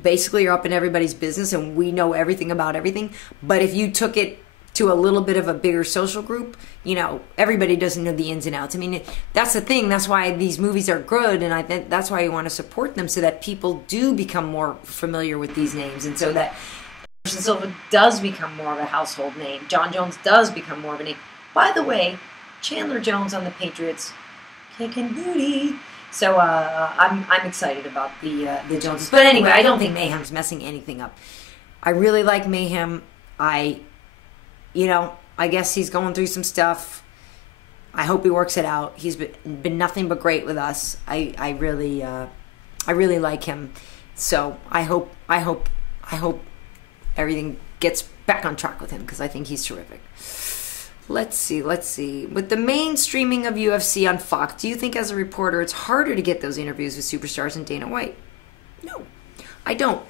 basically are up in everybody's business, and we know everything about everything. But if you took it to a little bit of a bigger social group, you know, everybody doesn't know the ins and outs. I mean, that's the thing. That's why these movies are good, and I think that's why you want to support them, so that people do become more familiar with these names, and so that Anderson Silva does become more of a household name. Jon Jones does become more of a name. By the way, Chandler Jones on the Patriots, kicking booty. So I'm excited about the Joneses. But anyway, I don't think Mayhem's messing anything up. I really like Mayhem. You know, I guess he's going through some stuff. I hope he works it out. He's been nothing but great with us. I really like him. So I hope everything gets back on track with him, because I think he's terrific. Let's see. With the mainstreaming of UFC on Fox, do you think as a reporter it's harder to get those interviews with superstars than Dana White? No, I don't.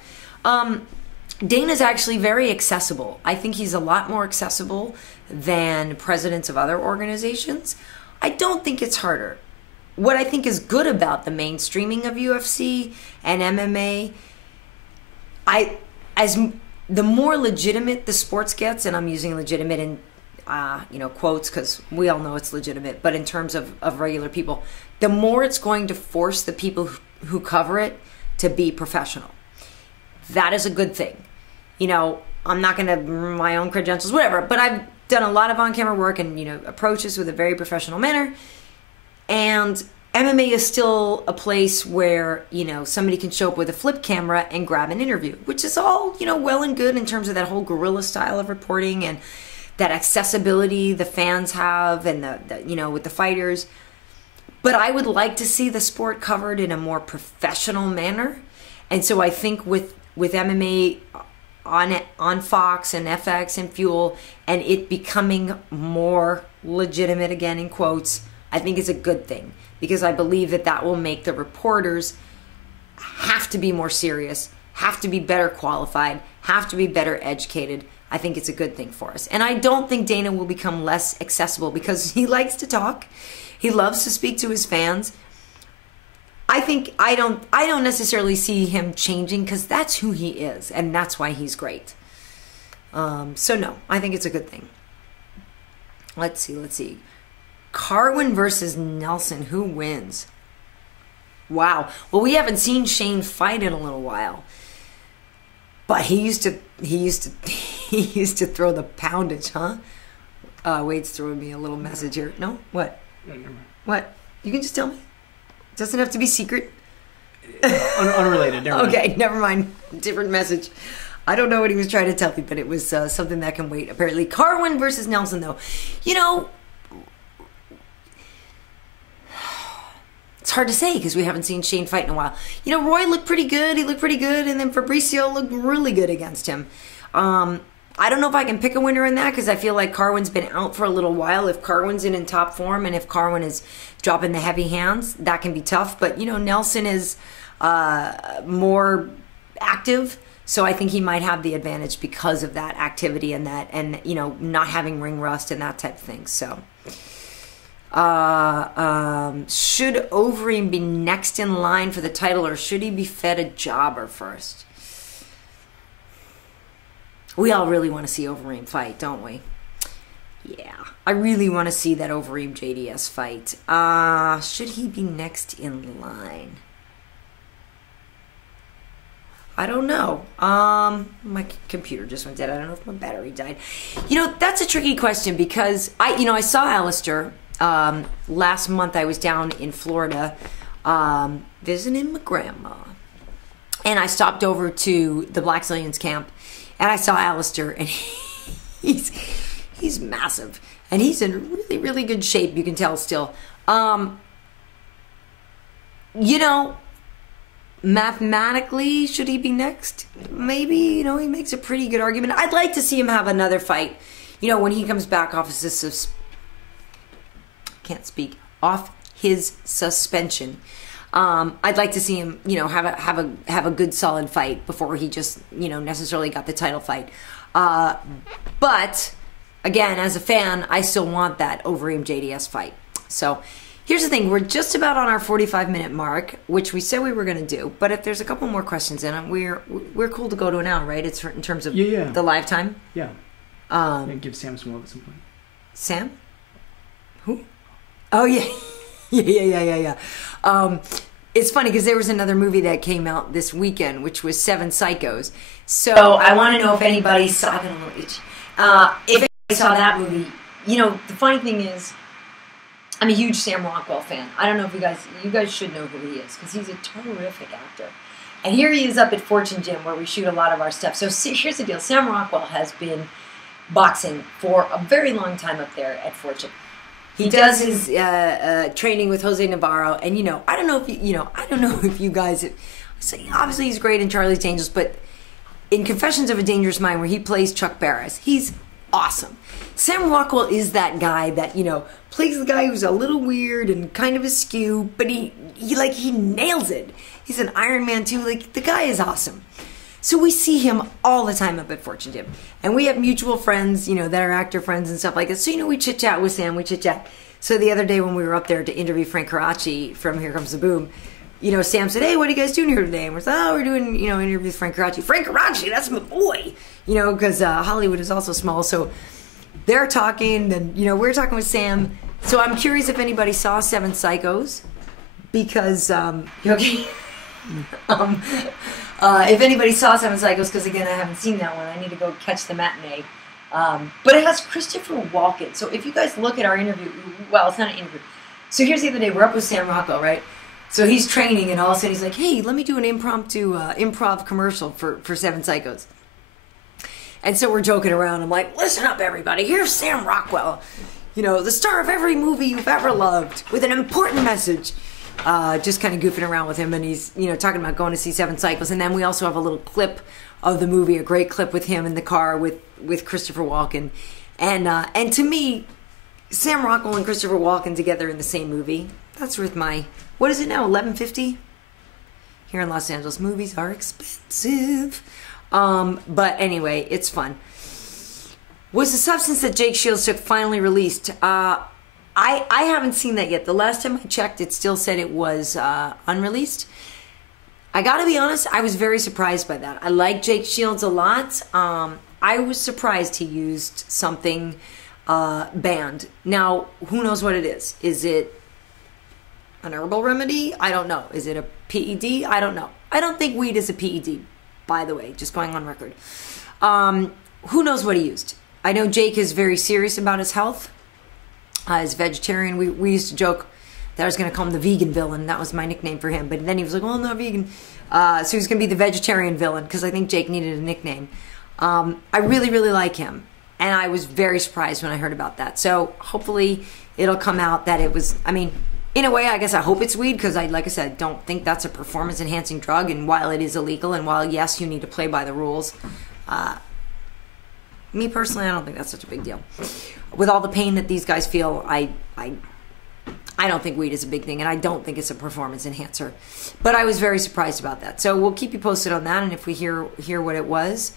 Dana's actually very accessible. I think he's a lot more accessible than presidents of other organizations. I don't think it's harder. What I think is good about the mainstreaming of UFC and MMA, as the more legitimate the sports gets, and I'm using legitimate in you know, quotes, because we all know it's legitimate, but in terms of regular people, the more it's going to force the people who cover it to be professional. That is a good thing. You know, I'm not going to, my own credentials, whatever, but I've done a lot of on-camera work and, you know, approach this with a very professional manner. And MMA is still a place where, you know, somebody can show up with a flip camera and grab an interview, which is all, you know, well and good in terms of that whole guerrilla style of reporting and that accessibility the fans have, and the you know, with the fighters. But I would like to see the sport covered in a more professional manner. And so I think with MMA on Fox and FX and Fuel, and it becoming more legitimate again in quotes, I think it's a good thing, because I believe that will make the reporters have to be more serious, have to be better qualified, have to be better educated. I think it's a good thing for us. And I don't think Dana will become less accessible, because he likes to talk. He loves to speak to his fans. I don't necessarily see him changing, because that's who he is, and that's why he's great. So no, I think it's a good thing. Let's see. Karyn versus Nelson. Who wins? Wow. Well, we haven't seen Shane fight in a little while. But he used to throw the poundage, huh? Wade's throwing me a little message here. No? What? No, never mind. What? You can just tell me. It doesn't have to be secret. Unrelated. Never mind. Okay, never mind. Different message. I don't know what he was trying to tell me, but it was something that can wait. Apparently, Karyn versus Nelson, though. You know, it's hard to say because we haven't seen Shane fight in a while. You know, Roy looked pretty good. He looked pretty good, and then Fabricio looked really good against him. I don't know if I can pick a winner in that because I feel like Karyn's been out for a little while. If Karyn's in top form and if Karyn is dropping the heavy hands, that can be tough. But, you know, Nelson is more active, so I think he might have the advantage because of that activity and that, and, you know, not having ring rust and that type of thing. So, should Overeem be next in line for the title, or should he be fed a jobber first? We all really want to see Overeem fight, don't we? Yeah. I really want to see that Overeem JDS fight. Should he be next in line? I don't know. My computer just went dead. I don't know if my battery died. You know, that's a tricky question because I saw Alistair last month. I was down in Florida visiting my grandma. And I stopped over to the Black Zillions camp. And I saw Alistair, and he's massive, and he's in really, really good shape. You can tell still. You know, mathematically, should he be next? Maybe. You know, he makes a pretty good argument. I'd like to see him have another fight. You know, when he comes back off off his suspension. I'd like to see him, you know, have a good solid fight before he just, you know, necessarily got the title fight. But again, as a fan, I still want that Overeem JDS fight. So here's the thing: we're just about on our 45-minute mark, which we said we were going to do. But if there's a couple more questions in it, we're cool to go to an hour, right? It's in terms of the live time. Yeah. Give Sam some love at some point. Sam? Who? Oh yeah. Yeah. It's funny because there was another movie that came out this weekend, which was Seven Psychos. So I want to know if anybody saw that. If anybody saw that movie, you know, the funny thing is, I'm a huge Sam Rockwell fan. I don't know if you guys should know who he is because he's a terrific actor. And here he is up at Fortune Gym where we shoot a lot of our stuff. So here's the deal: Sam Rockwell has been boxing for a very long time up there at Fortune. He does his training with Jose Navarro, and I don't know if you guys. Obviously, he's great in Charlie's Angels, but in Confessions of a Dangerous Mind, where he plays Chuck Barris, he's awesome. Sam Rockwell is that guy that plays the guy who's a little weird and kind of askew, but he nails it. He's an Iron Man too. Like, the guy is awesome. So we see him all the time up at Fortune Gym. And we have mutual friends, that are actor friends and stuff like that. So, we chit-chat with Sam, we chit-chat. So the other day when we were up there to interview Frank Caracci from Here Comes the Boom, Sam said, "Hey, what are you guys doing here today?" And we're like, "Oh, we're doing, interview with Frank Caracci." Frank Caracci, that's my boy! Because Hollywood is also small. So they're talking, then, we're talking with Sam. So I'm curious if anybody saw Seven Psychos. Because, if anybody saw Seven Psychos, because again, I haven't seen that one. I need to go catch the matinee. But it has Christopher Walken. So if you guys look at our interview, well, it's not an interview. So here's the other day, we're up with Sam Rockwell, right? So he's training, and all of a sudden he's like, "Hey, let me do an impromptu improv commercial for Seven Psychos." And so we're joking around. I'm like, "Listen up, everybody. Here's Sam Rockwell, the star of every movie you've ever loved, with an important message." Just kind of goofing around with him, and he's talking about going to see Seven Psychos. And then we also have a little clip of the movie, a great clip with him in the car with Christopher Walken. And to me, Sam Rockwell and Christopher Walken together in the same movie, that's worth my, what is it now, $11.50? Here in Los Angeles, movies are expensive. But anyway, it's fun. Was the substance that Jake Shields took finally released? I haven't seen that yet. The last time I checked, it still said it was unreleased. I gotta be honest, I was very surprised by that. I like Jake Shields a lot. I was surprised he used something banned. Now, who knows what it is? Is it an herbal remedy? I don't know. Is it a PED? I don't know. I don't think weed is a PED, by the way, just going on record. Who knows what he used? I know Jake is very serious about his health. He's vegetarian. We used to joke that I was going to call him the vegan villain. That was my nickname for him. But then he was like, well, I'm not vegan. So he's going to be the vegetarian villain because I think Jake needed a nickname. I really, really like him. And I was very surprised when I heard about that. So hopefully it'll come out that it was, I mean, in a way, I guess I hope it's weed because like I said, don't think that's a performance-enhancing drug. And while it is illegal and while, yes, you need to play by the rules, me personally, I don't think that's such a big deal. With all the pain that these guys feel, I don't think weed is a big thing, and I don't think it's a performance enhancer. But I was very surprised about that. So we'll keep you posted on that, and if we hear what it was.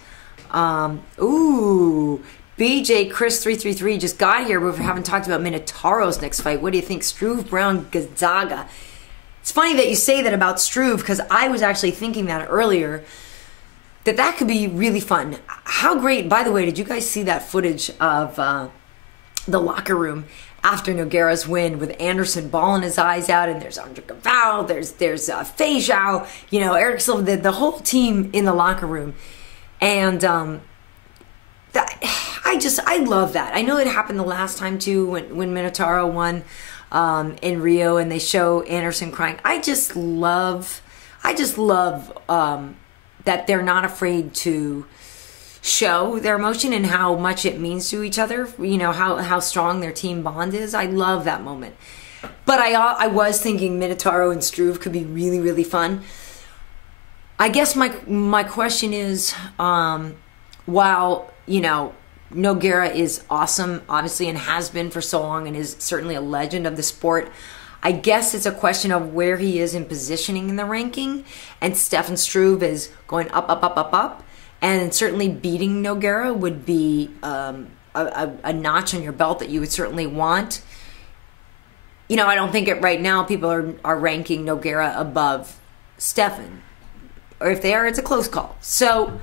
BJ Chris 333 just got here. We haven't talked about Minotauro's next fight. What do you think? Struve, Brown, Gonzaga. It's funny that you say that about Struve because I was actually thinking that earlier. That could be really fun. How great, by the way, did you guys see that footage of the locker room after Nogueira's win with Anderson bawling his eyes out, and there's Andre Galvao, there's Fei Zhao, Eric Silva, the whole team in the locker room. And I love that. I know it happened the last time too when Minotauro won in Rio and they show Anderson crying. I just love that they're not afraid to show their emotion and how much it means to each other, how strong their team bond is. I love that moment. But I was thinking Minotauro and Struve could be really, really fun. I guess my question is, while, Nogueira is awesome, obviously, and has been for so long and is certainly a legend of the sport, I guess it's a question of where he is in positioning in the ranking. And Stefan Struve is going up, up, up, up, up. And certainly beating Nogueira would be a notch on your belt that you would certainly want. I don't think right now people are ranking Nogueira above Stefan. Or if they are, it's a close call. So,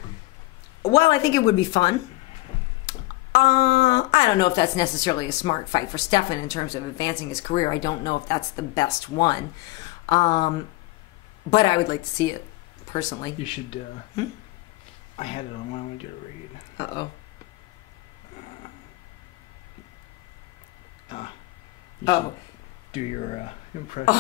while I think it would be fun, I don't know if that's necessarily a smart fight for Stefan in terms of advancing his career. I don't know if that's the best one. But I would like to see it, personally. You should... I had it on when I wanted you to read. Uh-oh. You do your impression.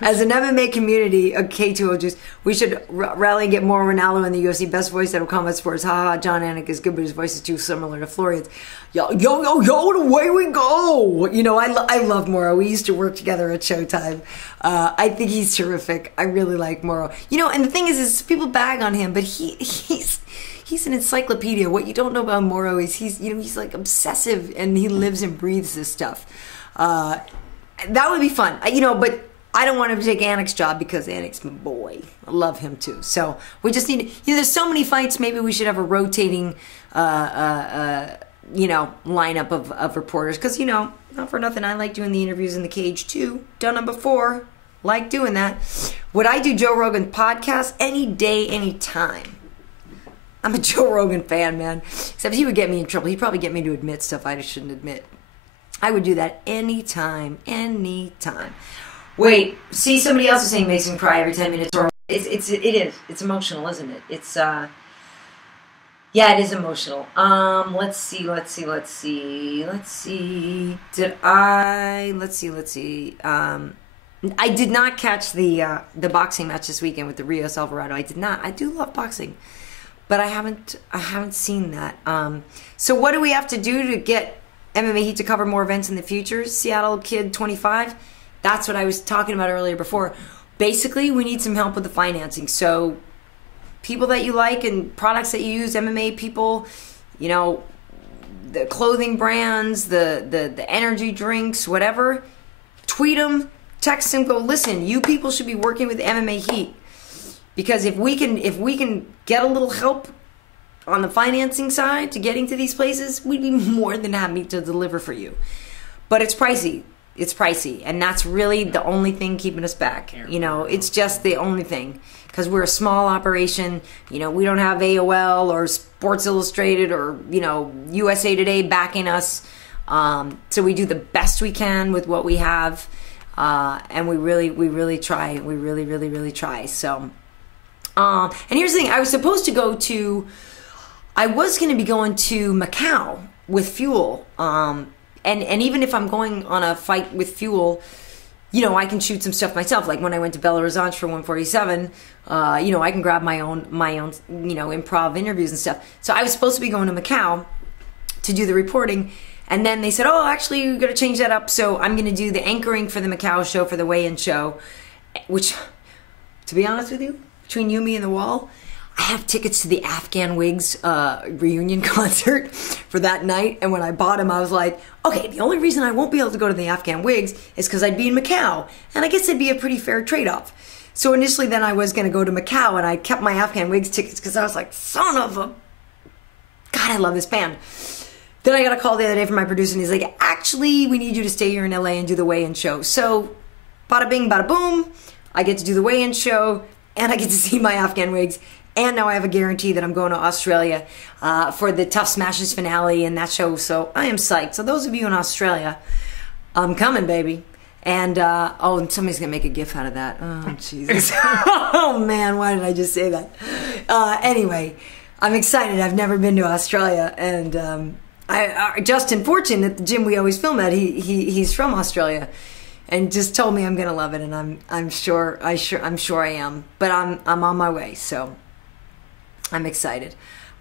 As an MMA community, K2O we should rally and get more Ronaldo in the UFC. Best voice out of combat sports. Ha, John Anik is good, but his voice is too similar to Florian's. Yo, away we go. I love Moro. We used to work together at Showtime. I think he's terrific. I really like Moro. And the thing is people bag on him, but he's an encyclopedia. What you don't know about Moro is he's like obsessive and he lives and breathes this stuff. That would be fun, but I don't want him to take Anik's job because Anik's my boy. I love him too. So we just need, there's so many fights. Maybe we should have a rotating, lineup of reporters. Because, not for nothing, I like doing the interviews in the cage too. Done them before. Like doing that. Would I do Joe Rogan podcast? Any day, any time. I'm a Joe Rogan fan, man. Except he would get me in trouble. He'd probably get me to admit stuff I shouldn't admit. I would do that anytime. Wait, see, somebody else is saying makes him cry every 10 minutes. It is. It's emotional, isn't it? It's it is emotional. Let's see. I did not catch the boxing match this weekend with the Rios Alvarado. I did not. I do love boxing, but I haven't seen that. So what do we have to do to get MMA Heat to cover more events in the future? Seattle Kid 25. That's what I was talking about earlier before. Basically, we need some help with the financing. So people that you like and products that you use, MMA people, the clothing brands, the energy drinks, whatever, tweet them, text them, go, listen, you people should be working with MMA Heat. Because if we can get a little help on the financing side to getting to these places, we'd be more than happy to deliver for you. But it's pricey. And that's really the only thing keeping us back. It's just the only thing. Because we're a small operation. We don't have AOL or Sports Illustrated or, USA Today backing us. So we do the best we can with what we have, and we really try. We really try. So, and here's the thing: I was going to be going to Macau with Fuel, and even if I'm going on a fight with Fuel, I can shoot some stuff myself. Like when I went to Belo Horizonte for 147, I can grab my own, improv interviews and stuff. So I was supposed to be going to Macau to do the reporting. And then they said, oh, actually, we're going to change that up. So I'm going to do the anchoring for the Macau show, for the weigh-in show, which, to be honest with you, between you, me, and the wall, I have tickets to the Afghan Wigs reunion concert for that night. And when I bought them, I was like, okay, the only reason I won't be able to go to the Afghan Wigs is because I'd be in Macau. And I guess it'd be a pretty fair trade-off. So initially then I was going to go to Macau, and I kept my Afghan Wigs tickets because I was like, son of a... God, I love this band. Then I got a call the other day from my producer, and he's like, actually, we need you to stay here in LA and do the weigh-in show. So, bada bing, bada boom, I get to do the weigh-in show, and I get to see my Afghan Wigs, and now I have a guarantee that I'm going to Australia for the Tough Smashes finale and that show, so I am psyched. So those of you in Australia, I'm coming, baby. And, and somebody's going to make a gif out of that. Oh, Jesus. Oh, man, why did I just say that? Anyway, I'm excited. I've never been to Australia, and... Justin Fortune at the gym we always film at, he's from Australia, and just told me I'm gonna love it, and I'm sure I am, but I'm on my way, so I'm excited.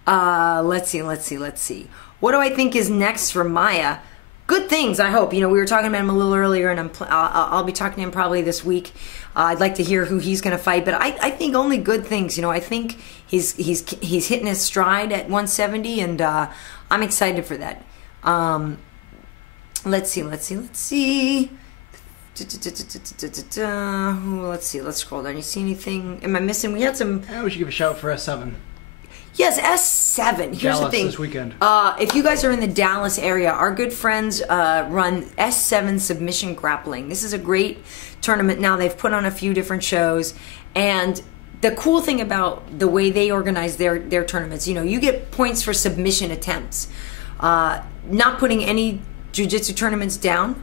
Let's see. What do I think is next for Maia? Good things, I hope. We were talking about him a little earlier, and I'll be talking to him probably this week. I'd like to hear who he's going to fight, but I think only good things. I think he's hitting his stride at 170, and I'm excited for that. Let's see. Let's see. Let's scroll down. You see anything? Am I missing? We had some... Yeah, we should give a shout for S7. Yes, S7. Here's Dallas the thing. This weekend. If you guys are in the Dallas area, our good friends run S7 Submission Grappling. This is a great tournament now. They've put on a few different shows. And the cool thing about the way they organize their tournaments, you get points for submission attempts. Not putting any jiu-jitsu tournaments down.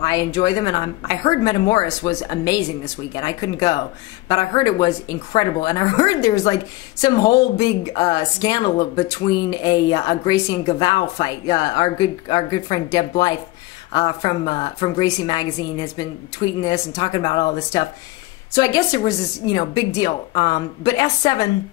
I enjoy them, and I heard Metamoris was amazing this weekend. I couldn't go, but I heard it was incredible, and I heard there was like some whole big scandal between a Gracie and Gavao fight. Our good friend Deb Blythe from Gracie Magazine has been tweeting this and talking about all this stuff. So I guess there was this big deal. But S7.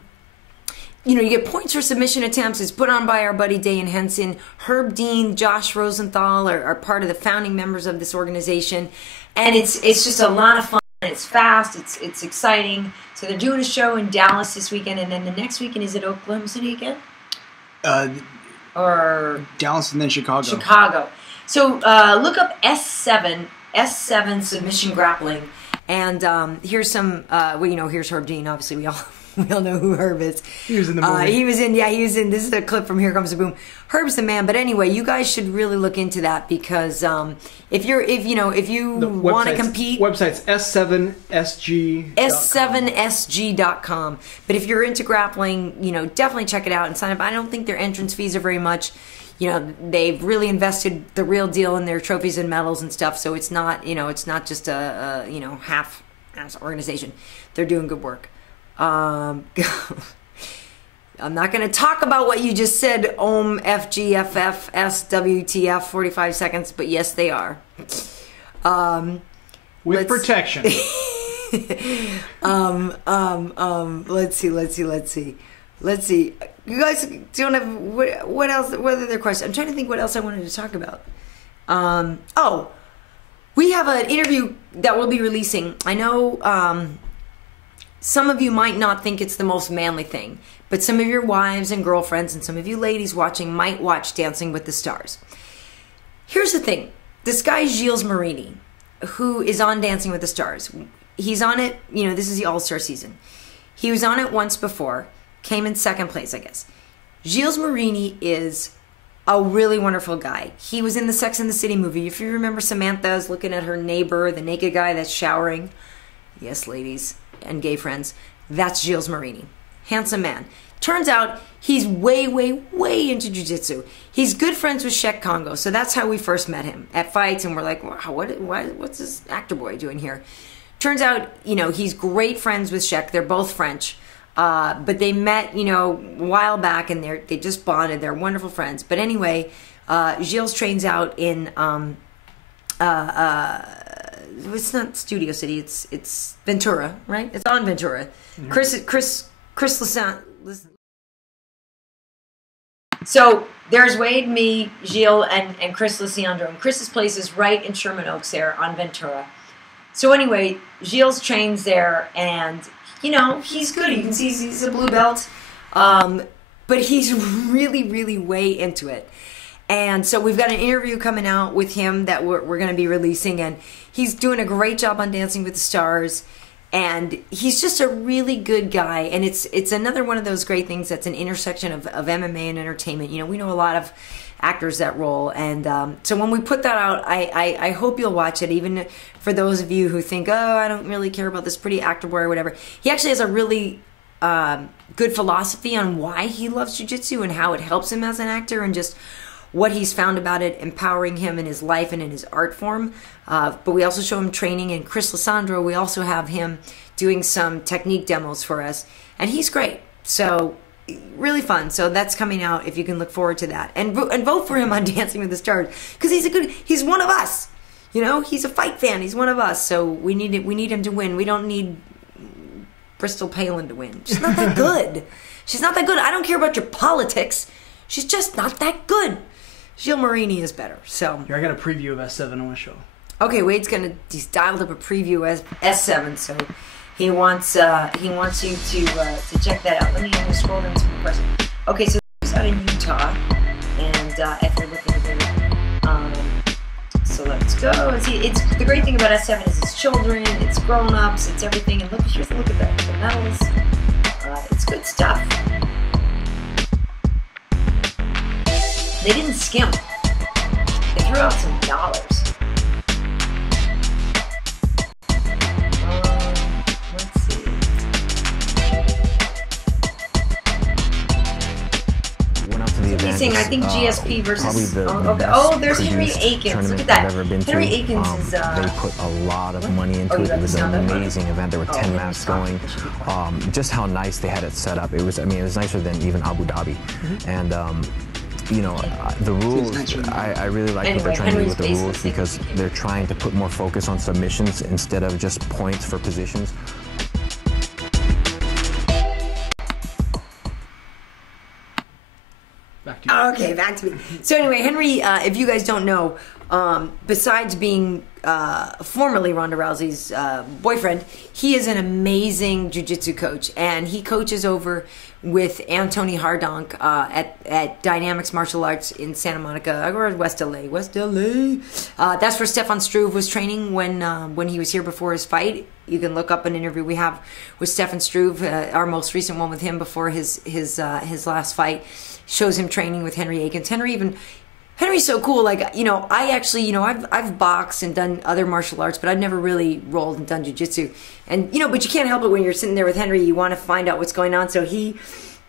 You get points for submission attempts. It's put on by our buddy Dayan Henson. Herb Dean, Josh Rosenthal are part of the founding members of this organization. And it's just a lot of fun. It's fast. It's exciting. So they're doing a show in Dallas this weekend. And then the next weekend, is it Oklahoma City again? Or Dallas and then Chicago. Chicago. So look up S7 Submission Grappling. And here's some, here's Herb Dean. Obviously, we all know who Herb is. He was in the movie. He was in. This is a clip from Here Comes the Boom. Herb's the man. But anyway, you guys should really look into that, because if you want to compete, website's S7SG. S7SG.com. But if you're into grappling, definitely check it out and sign up. I don't think their entrance fees are very much. They've really invested the real deal in their trophies and medals and stuff. So it's not just a half-ass organization. They're doing good work. I'm not going to talk about what you just said, OM, FGFF, SWTF, 45 seconds, but yes, they are. With protection. Let's see. You guys don't have, what else, what other questions? I'm trying to think what else I wanted to talk about. We have an interview that we'll be releasing. I know, some of you might not think it's the most manly thing, but some of your wives and girlfriends and some of you ladies watching might watch Dancing with the Stars. Here's the thing. This guy, Gilles Marini, who is on Dancing with the Stars, he's on it, this is the All-Star season. He was on it once before, came in second place, I guess. Gilles Marini is a really wonderful guy. He was in the Sex and the City movie. If you remember, Samantha's looking at her neighbor, the naked guy that's showering. Yes, ladies and gay friends, that's Gilles Marini. Handsome man. Turns out he's way, way, way into jiu-jitsu. He's good friends with Sheik Congo, so that's how we first met him at fights, and we're like, wow, what's this actor boy doing here? Turns out, you know, he's great friends with Sheik. They're both French, but they met, you know, a while back, and they just bonded. They're wonderful friends. But anyway, Gilles trains out in it's not Studio City. It's Ventura, right? It's on Ventura. Mm-hmm. Chris Lissan. So there's Wade, me, Gilles, and Chris Lisandro. And Chris's place is right in Sherman Oaks there on Ventura. So anyway, Gilles trains there, and, you know, he's good. You can see he's a blue belt. But he's really, really way into it. And so we've got an interview coming out with him that we're going to be releasing, and he's doing a great job on Dancing with the Stars, and he's just a really good guy. And it's another one of those great things that's an intersection of MMA and entertainment. You know, we know a lot of actors that role, and so when we put that out, I hope you'll watch it, even for those of you who think, oh, I don't really care about this pretty actor boy or whatever. He actually has a really good philosophy on why he loves jiu-jitsu and how it helps him as an actor, and just what he's found about it empowering him in his life and in his art form. But we also show him training, and Chris Lisandro, we also have him doing some technique demos for us, and he's great. So really fun. So that's coming out, if you can look forward to that. And vote for him on Dancing with the Stars, because he's one of us. You know, he's a fight fan. He's one of us. So we need him to win. We don't need Bristol Palin to win. She's not that good. She's not that good. I don't care about your politics. She's just not that good. Gilles Marini is better. So I got a preview of S7 on my show. Okay, he's dialed up a preview as S7, so he wants you to check that out. Let me scroll down some questions. Okay, so he's out of Utah, and if you're looking at it, so let's go. It's the great thing about S7 is it's children, it's grown-ups, it's everything. And here's a look at that. The medals, it's good stuff. They didn't skimp. They threw out some dollars. Let's see. Went up to the event. I think GSP versus. There's Henry Akins. Look at that. Henry Akins is. They put a lot of money into it. It was an amazing event. There were 10 matches going. Just how nice they had it set up. It was nicer than even Abu Dhabi. Mm-hmm. And you know, the rules, I really like what they're trying to do with the rules, because they're trying to put more focus on submissions instead of just points for positions. Back to you. Okay, back to me. So anyway, Henry, if you guys don't know, besides being formerly Ronda Rousey's boyfriend, he is an amazing jiu-jitsu coach, and he coaches over with Anthony Hardonk at Dynamics Martial Arts in Santa Monica, or West LA. That's where Stefan Struve was training when he was here before his fight. You can look up an interview we have with Stefan Struve, our most recent one with him before his last fight. Shows him training with Henry Akins. Henry's so cool. Like, you know, I've boxed and done other martial arts, but I've never really rolled and done jiu-jitsu. And, you know, but you can't help it when you're sitting there with Henry, you want to find out what's going on. So he,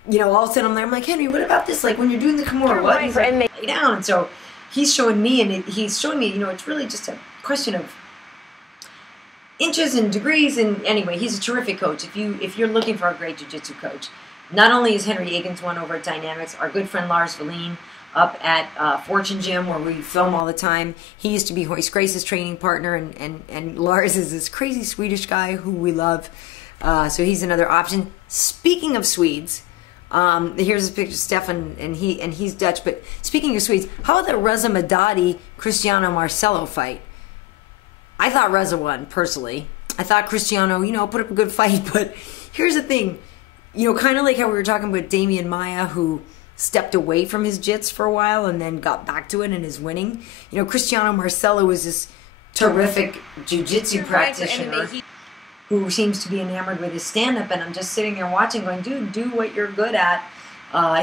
you know, all of a sudden I'm like, Henry, what about this? Like, when you're doing the Kimura, what? He's like, lay down. And so he's showing me, and he's showing me, you know, it's really just a question of inches and degrees. And anyway, he's a terrific coach. If you're looking for a great jiu-jitsu coach, not only is Henry Akins one over at Dynamics, our good friend Lars Verleen up at Fortune Gym, where we film all the time. He used to be Hoist Grace's training partner, and Lars is this crazy Swedish guy who we love. So he's another option. Speaking of Swedes, here's a picture of Stefan, and he's Dutch. But speaking of Swedes, how about the Reza Madadi Cristiano Marcelo fight? I thought Reza won, personally. I thought Cristiano, you know, put up a good fight. But here's the thing. You know, kind of like how we were talking about Demian Maia, who stepped away from his jits for a while and then got back to it and is winning. You know, Cristiano Marcelo is this terrific jiu-jitsu practitioner who seems to be enamored with his stand-up, and I'm just sitting there watching going, dude, do what you're good at.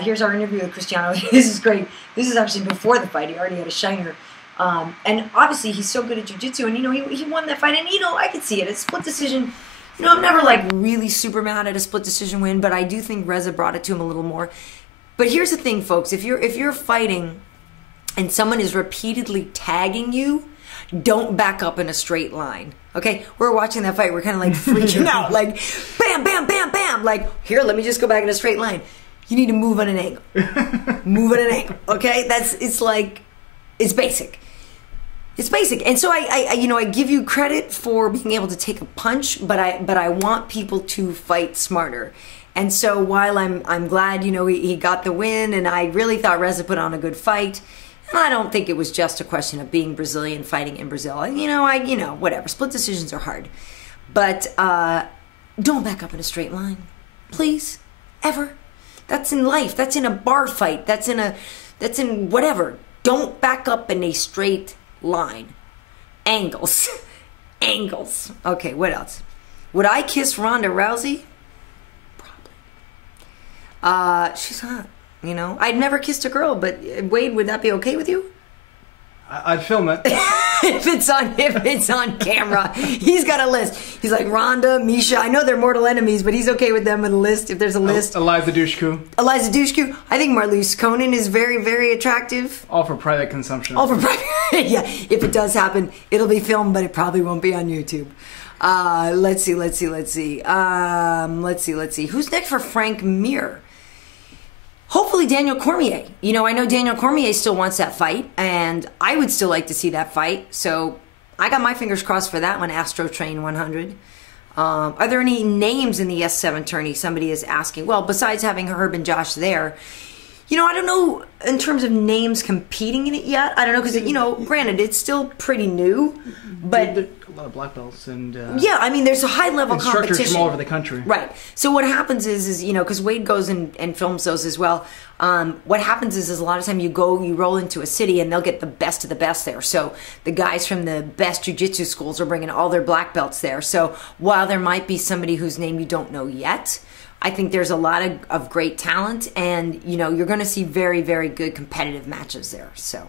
Here's our interview with Cristiano. This is great. This is actually before the fight. He already had a shiner. And obviously he's so good at jiu-jitsu, and, you know, he won that fight, and, you know, I could see it. It's split decision. You know, I'm never like really super mad at a split decision win, but I do think Reza brought it to him a little more. But here's the thing, folks. If you're fighting and someone is repeatedly tagging you, don't back up in a straight line. Okay? We're watching that fight. We're kind of like freaking out. Like, bam, bam, bam, bam. Like, here, let me just go back in a straight line. You need to move on an angle. Move on an angle. Okay? It's basic. It's basic. And so I give you credit for being able to take a punch, but I want people to fight smarter. And so while I'm glad, he got the win, and I really thought Reza put on a good fight, and I don't think it was just a question of being Brazilian fighting in Brazil. Whatever. Split decisions are hard. But don't back up in a straight line. Please. Ever. That's in life. That's in a bar fight. That's in whatever. Don't back up in a straight line. Angles. Angles. Okay, what else? Would I kiss Ronda Rousey? She's hot, I'd never kissed a girl, but Wade, would that be okay with you? I'd film it. if it's on camera. He's got a list. He's like, Ronda, Misha, I know they're mortal enemies, but he's okay with them with a list, if there's a list. Eliza Dushku. I think Marloes Conan is very, very attractive. All for private consumption. All for private, yeah. If it does happen, it'll be filmed, but it probably won't be on YouTube. Let's see. Who's next for Frank Mir? Hopefully Daniel Cormier. I know Daniel Cormier still wants that fight, and I would still like to see that fight. So I got my fingers crossed for that one, Astro Train 100. Are there any names in the S7 tourney? Somebody is asking. Well, besides having Herb and Josh there, I don't know in terms of names competing in it yet. I don't know because, granted, it's still pretty new, but a lot of black belts and yeah, there's a high level competition. Instructors from all over the country, right? So what happens is because Wade goes and films those as well. What happens is a lot of time you roll into a city and they'll get the best of the best there. So the guys from the best jiu-jitsu schools are bringing all their black belts there. So while there might be somebody whose name you don't know yet, I think there's a lot of great talent, and you're going to see very, very good competitive matches there. So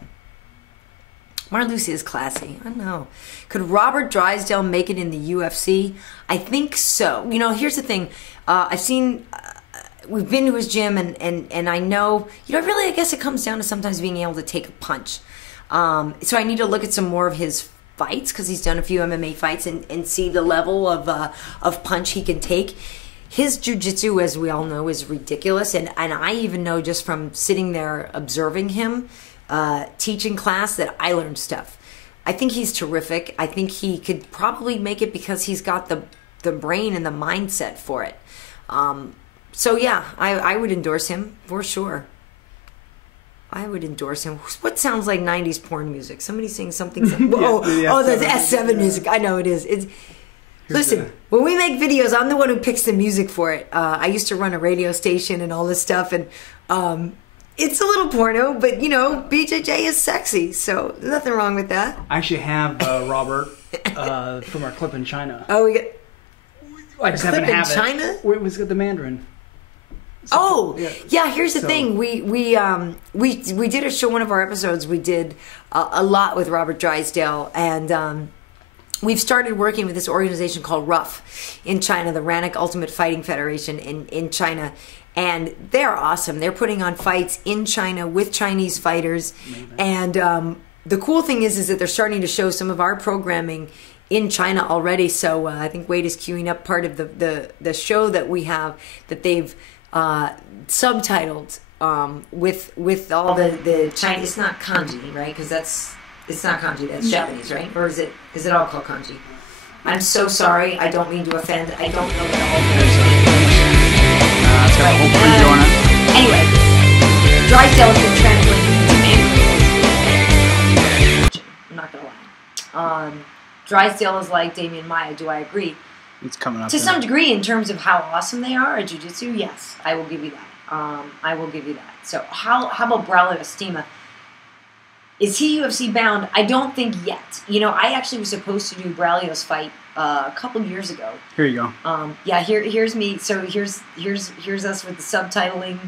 Marloes is classy. I know. Could Robert Drysdale make it in the UFC? I think so. Here's the thing. I've seen. We've been to his gym, and I know. Really, I guess it comes down to sometimes being able to take a punch. So I need to look at some more of his fights because he's done a few MMA fights and see the level of punch he can take. His jiu-jitsu, as we all know, is ridiculous. And I even know just from sitting there observing him, teaching class, that I learned stuff. I think he's terrific. I think he could probably make it because he's got the brain and the mindset for it. So, yeah, I would endorse him for sure. I would endorse him. What sounds like 90s porn music? Somebody saying something. That's S7 music. I know it is. Listen, when we make videos, I'm the one who picks the music for it. I used to run a radio station and all this stuff, and it's a little porno, but, BJJ is sexy, so there's nothing wrong with that. I actually have Robert from our clip in China. Oh, we got I just happen to have in China? It was the Mandarin. So, yeah. Here's the thing. We did a show. One of our episodes, we did a lot with Robert Drysdale, and we've started working with this organization called RUF in China, the Rannoch Ultimate Fighting Federation in China. And they're awesome. They're putting on fights in China with Chinese fighters. Amazing. And the cool thing is that they're starting to show some of our programming in China already. So I think Wade is queuing up part of the show that we have that they've subtitled with all the Chinese. It's not kanji, right? Because it's not kanji. That's Japanese, right? Or is it all called kanji? I'm so sorry. I don't mean to offend. I don't know that all. It's got a whole preview on it. Anyway, Drysdale has been translated to Mandarin. I'm not gonna lie. Drysdale is like Demian Maia. Do I agree? It's coming up to some degree in terms of how awesome they are at jiu-jitsu. Yes, I will give you that. I will give you that. So how about Braulio Estima? Is he UFC bound? I don't think yet. I actually was supposed to do Braulio's fight a couple years ago. Here you go. Here's me. So here's us with the subtitling,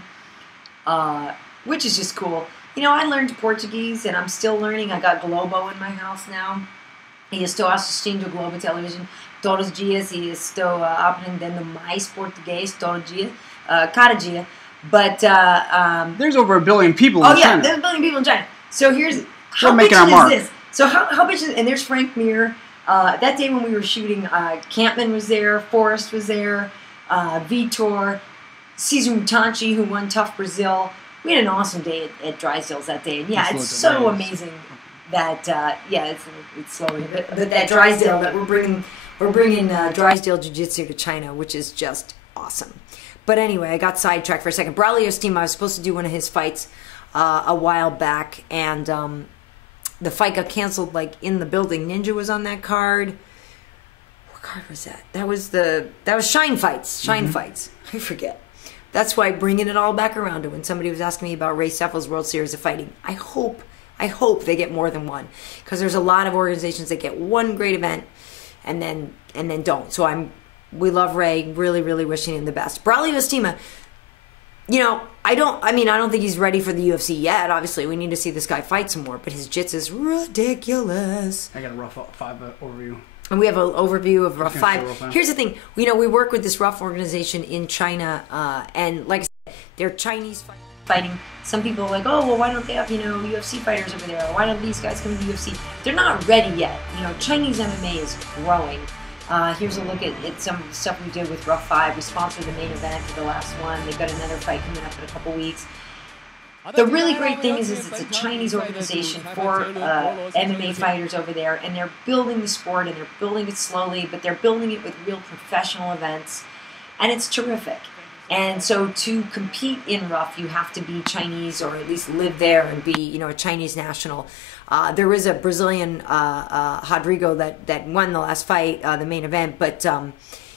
which is just cool. I learned Portuguese and I'm still learning. I got Globo in my house now. E estou assistindo Globo Television todos os dias e estou aprendendo mais português todo dia, cada dia. But there's over 1 billion people in China. Oh yeah, there's 1 billion people in China. So here's We're making our mark. This? So how bitch is, and there's Frank Mir. That day when we were shooting, Campman was there, Forrest was there, Vitor, Cesar Mutanchi, who won Tough Brazil. We had an awesome day at Drysdale's that day, and yeah, it's so amazing that it's slowly, but that Drysdale that we're bringing Drysdale Jiu-Jitsu to China, which is just awesome. But anyway, I got sidetracked for a second. Braulio's team, I was supposed to do one of his fights a while back, and the fight got canceled like in the building. Ninja was on that card. What card was that? That was Shine Fights. Shine Fights. I forget. That's why bringing it all back around to when somebody was asking me about Ray Seffel's World Series of Fighting. I hope they get more than one, because there's a lot of organizations that get one great event and then don't. So we love Ray, really, really wishing him the best. Braulio's team, I don't think he's ready for the UFC yet. Obviously, we need to see this guy fight some more, but his jits is ridiculous. I got a rough 5 overview. And we have an overview of Rough 5. Here's the thing. We work with this Rough organization in China, and like I said, they're Chinese fighting. Some people are like, oh, well, why don't they have, UFC fighters over there? Why don't these guys come to the UFC? They're not ready yet. Chinese MMA is growing. Here's a look at some stuff we did with Rough 5. We sponsored the main event for the last one. They've got another fight coming up in a couple weeks. The really great thing is it's a Chinese organization for MMA fighters over there, and they're building the sport, and they're building it slowly, but they're building it with real professional events, and it's terrific. And so to compete in Rough, you have to be Chinese, or at least live there and be, a Chinese national. There is a Brazilian, Rodrigo, that won the last fight, the main event, but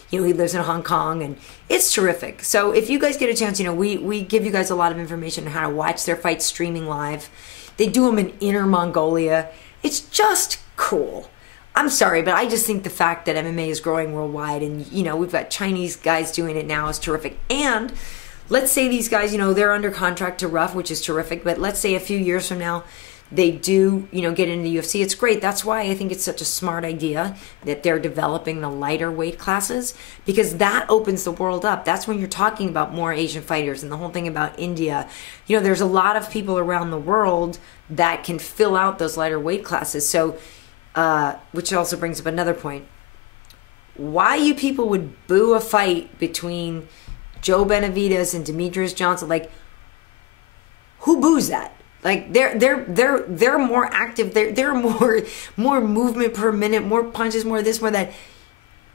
he lives in Hong Kong, and it's terrific. So if you guys get a chance, we give you guys a lot of information on how to watch their fights streaming live. They do them in Inner Mongolia. It's just cool. I'm sorry, but I just think the fact that MMA is growing worldwide, and we've got Chinese guys doing it now, is terrific. And let's say these guys, they're under contract to Rough, which is terrific, but let's say a few years from now they do, get into the UFC. It's great. That's why I think it's such a smart idea that they're developing the lighter weight classes, because that opens the world up. That's when you're talking about more Asian fighters, and the whole thing about India. There's a lot of people around the world that can fill out those lighter weight classes. So, which also brings up another point. Why you people would boo a fight between Joe Benavidez and Demetrius Johnson? Like, who boos that? Like, they're more active. They're more movement per minute, more punches, more this, more that.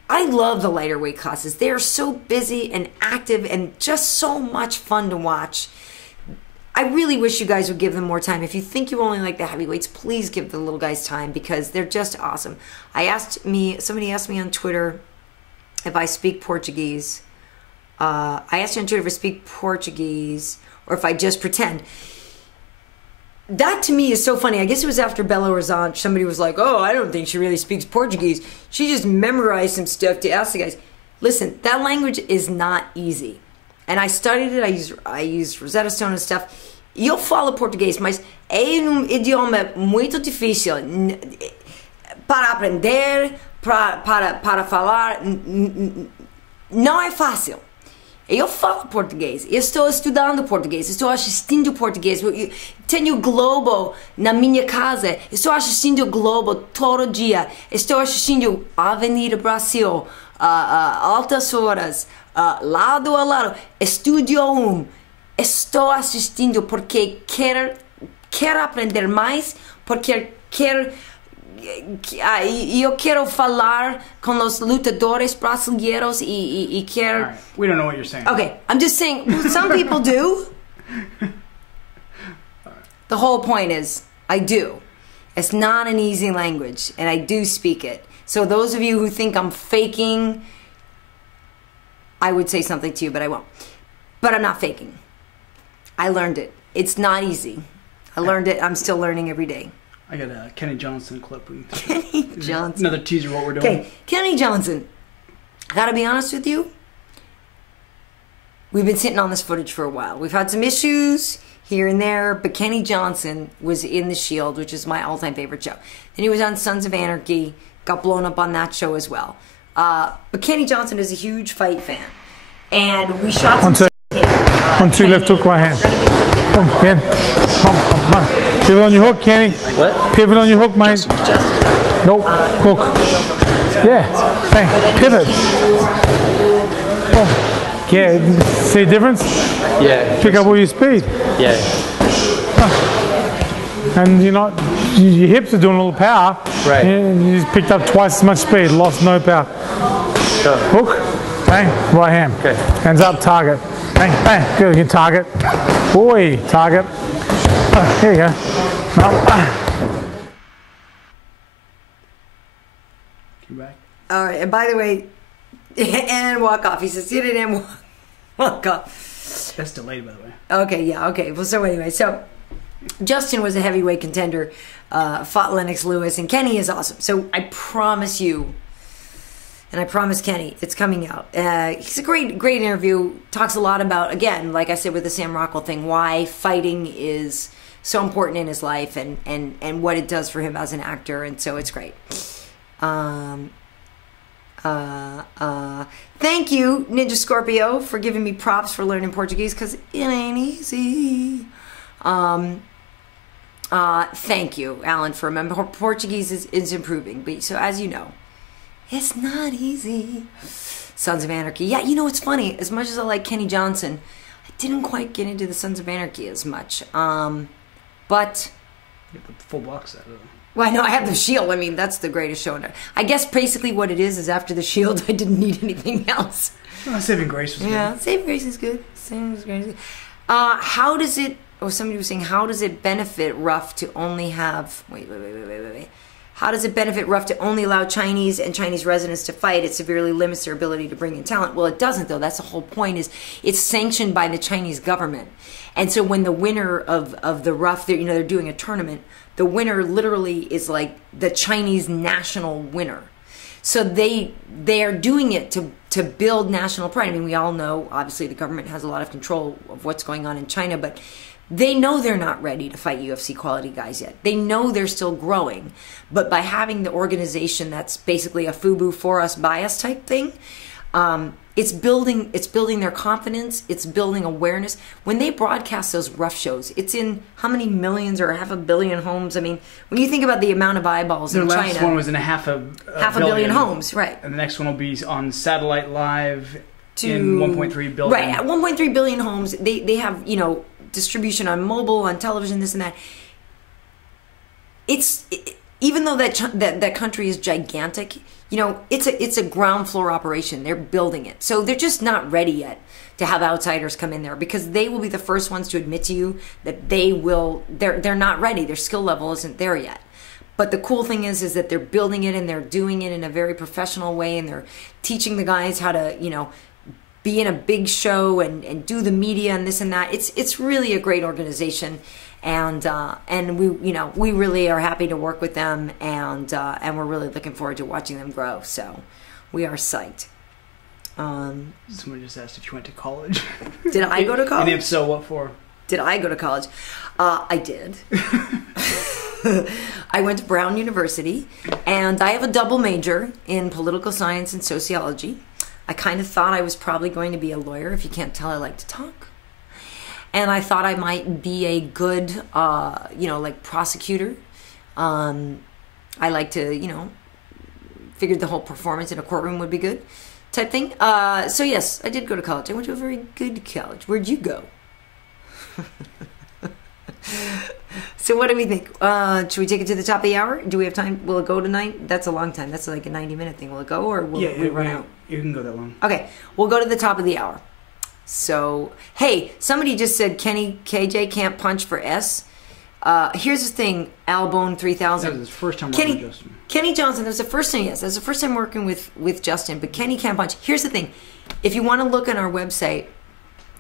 I love the lighter weight classes. They are so busy and active and just so much fun to watch. I really wish you guys would give them more time. If you think you only like the heavyweights, please give the little guys time, because they're just awesome. Somebody asked me on Twitter if I speak Portuguese. I asked you on Twitter if I speak Portuguese or if I just pretend. That to me is so funny. I guess it was after Belo Horizonte. Somebody was like, oh, I don't think she really speaks Portuguese. She just memorized some stuff to ask the guys. Listen, that language is not easy. And I studied it. I used Rosetta Stone and stuff. Eu falo português, mas é idioma muito difícil para aprender, para falar. Não é fácil. Eu falo português, eu estou estudando português, estou assistindo português, tenho Globo na minha casa, estou assistindo Globo todo dia, estou assistindo Avenida Brasil, Altas Horas, Lado a Lado, Estúdio 1, estou assistindo porque quero aprender mais, porque eu quero falar com os lutadores brasileiros e quero... Right. We don't know what you're saying. Okay, I'm just saying, some people do. The whole point is, I do. It's not an easy language, and I do speak it. So those of you who think I'm faking, I would say something to you, but I won't. But I'm not faking. I learned it. It's not easy. I learned it. I'm still learning every day. I got a Kenny Johnson clip. Kenny Johnson. Another teaser of what we're doing. Okay, Kenny Johnson. I gotta be honest with you. We've been sitting on this footage for a while. We've had some issues here and there, but Kenny Johnson was in The Shield, which is my all-time favorite show. Then he was on Sons of Anarchy. got blown up on that show as well. But Kenny Johnson is a huge fight fan. And we shot some... On two left hook, right hand. Come, Ken. Come. Pivot on your hook, Kenny. What? Pivot on your hook, mate. Nope. Hook. Yeah. Bang. Pivot. Oh. Yeah. See the difference? Yeah. Pick up all your speed. Yeah. And you're not... Your hips are doing all the power. Right. You just picked up twice as much speed. Lost no power. Sure. Hook. Bang. Right hand. Okay. Hands up. Target. Bang, bang, good, you target. Boy, target. Here you go. No. Come back. All right, and by the way, and walk off. He says, "Did it and walk off." That's delayed, by the way. Okay, yeah, okay. Well, so anyway, so Justin was a heavyweight contender, fought Lennox Lewis, and Kenny is awesome. So I promise you, and I promise Kenny, it's coming out. He's a great interview. Talks a lot about, again, like I said with the Sam Rockwell thing, why fighting is so important in his life and what it does for him as an actor. And so it's great. Thank you, Ninja Scorpio, for giving me props for learning Portuguese, because it ain't easy. Thank you, Alan, for remembering. Portuguese is improving. But so as you know, it's not easy. Sons of Anarchy. Yeah, you know, it's funny. As much as I like Kenny Johnson, I didn't quite get into the Sons of Anarchy as much. But... You put the full box set. Well, I know I have the Shield. I mean, that's the greatest show. I guess basically what it is after the Shield, I didn't need anything else. Well, Saving Grace was good. Yeah, Saving Grace is good. Saving Grace is good. How does it... Or somebody was saying, how does it benefit Rough to only have... Wait. How does it benefit Rough to only allow Chinese and Chinese residents to fight? It severely limits their ability to bring in talent. Well, it doesn't, though. That's the whole point, is it's sanctioned by the Chinese government. And so when the winner of the Rough, they're doing a tournament, the winner literally is like the Chinese national winner. So they are doing it to build national pride. I mean, we all know, obviously, the government has a lot of control of what's going on in China, but they know they're not ready to fight UFC quality guys yet. They know they're still growing. But by having the organization that's basically a FUBU for us, by us type thing, it's building their confidence. It's building awareness. When they broadcast those Rough shows, it's in how many millions or 500 million homes? I mean, when you think about the amount of eyeballs in China. Their last one was in half a billion homes, right. And the next one will be on satellite live in 1.3 billion. Right, at 1.3 billion homes. They have, distribution on mobile, on television, this and that. Even though that country is gigantic, it's a ground floor operation. They're building it, so they're just not ready yet to have outsiders come in there, because they will be the first ones to admit to you that they're not ready. Their skill level isn't there yet. But the cool thing is that they're building it, and they're doing it in a very professional way, and they're teaching the guys how to be in a big show and do the media and this and that. It's really a great organization, and we really are happy to work with them, and we're really looking forward to watching them grow. So we are psyched. Someone just asked if you went to college. Did I go to college? And if so, what for? Did I go to college? I did. I went to Brown University, and I have a double major in political science and sociology. I kind of thought I was probably going to be a lawyer. If you can't tell, I like to talk. And I thought I might be a good, prosecutor. I like to, figured the whole performance in a courtroom would be good type thing. So yes, I did go to college. I went to a very good college. Where'd you go? So what do we think? Should we take it to the top of the hour? Do we have time? Will it go tonight? That's a long time. That's like a 90-minute thing. Will it go, or will we run out? You can go that long. Okay, we'll go to the top of the hour. So, hey, somebody just said Kenny KJ can't punch for S. Here's the thing, Albone 3000. That was his first time working with Justin. Kenny Johnson, that was the first time, yes. That was the first time working with Justin, but Kenny can't punch. Here's the thing. If you want to look on our website,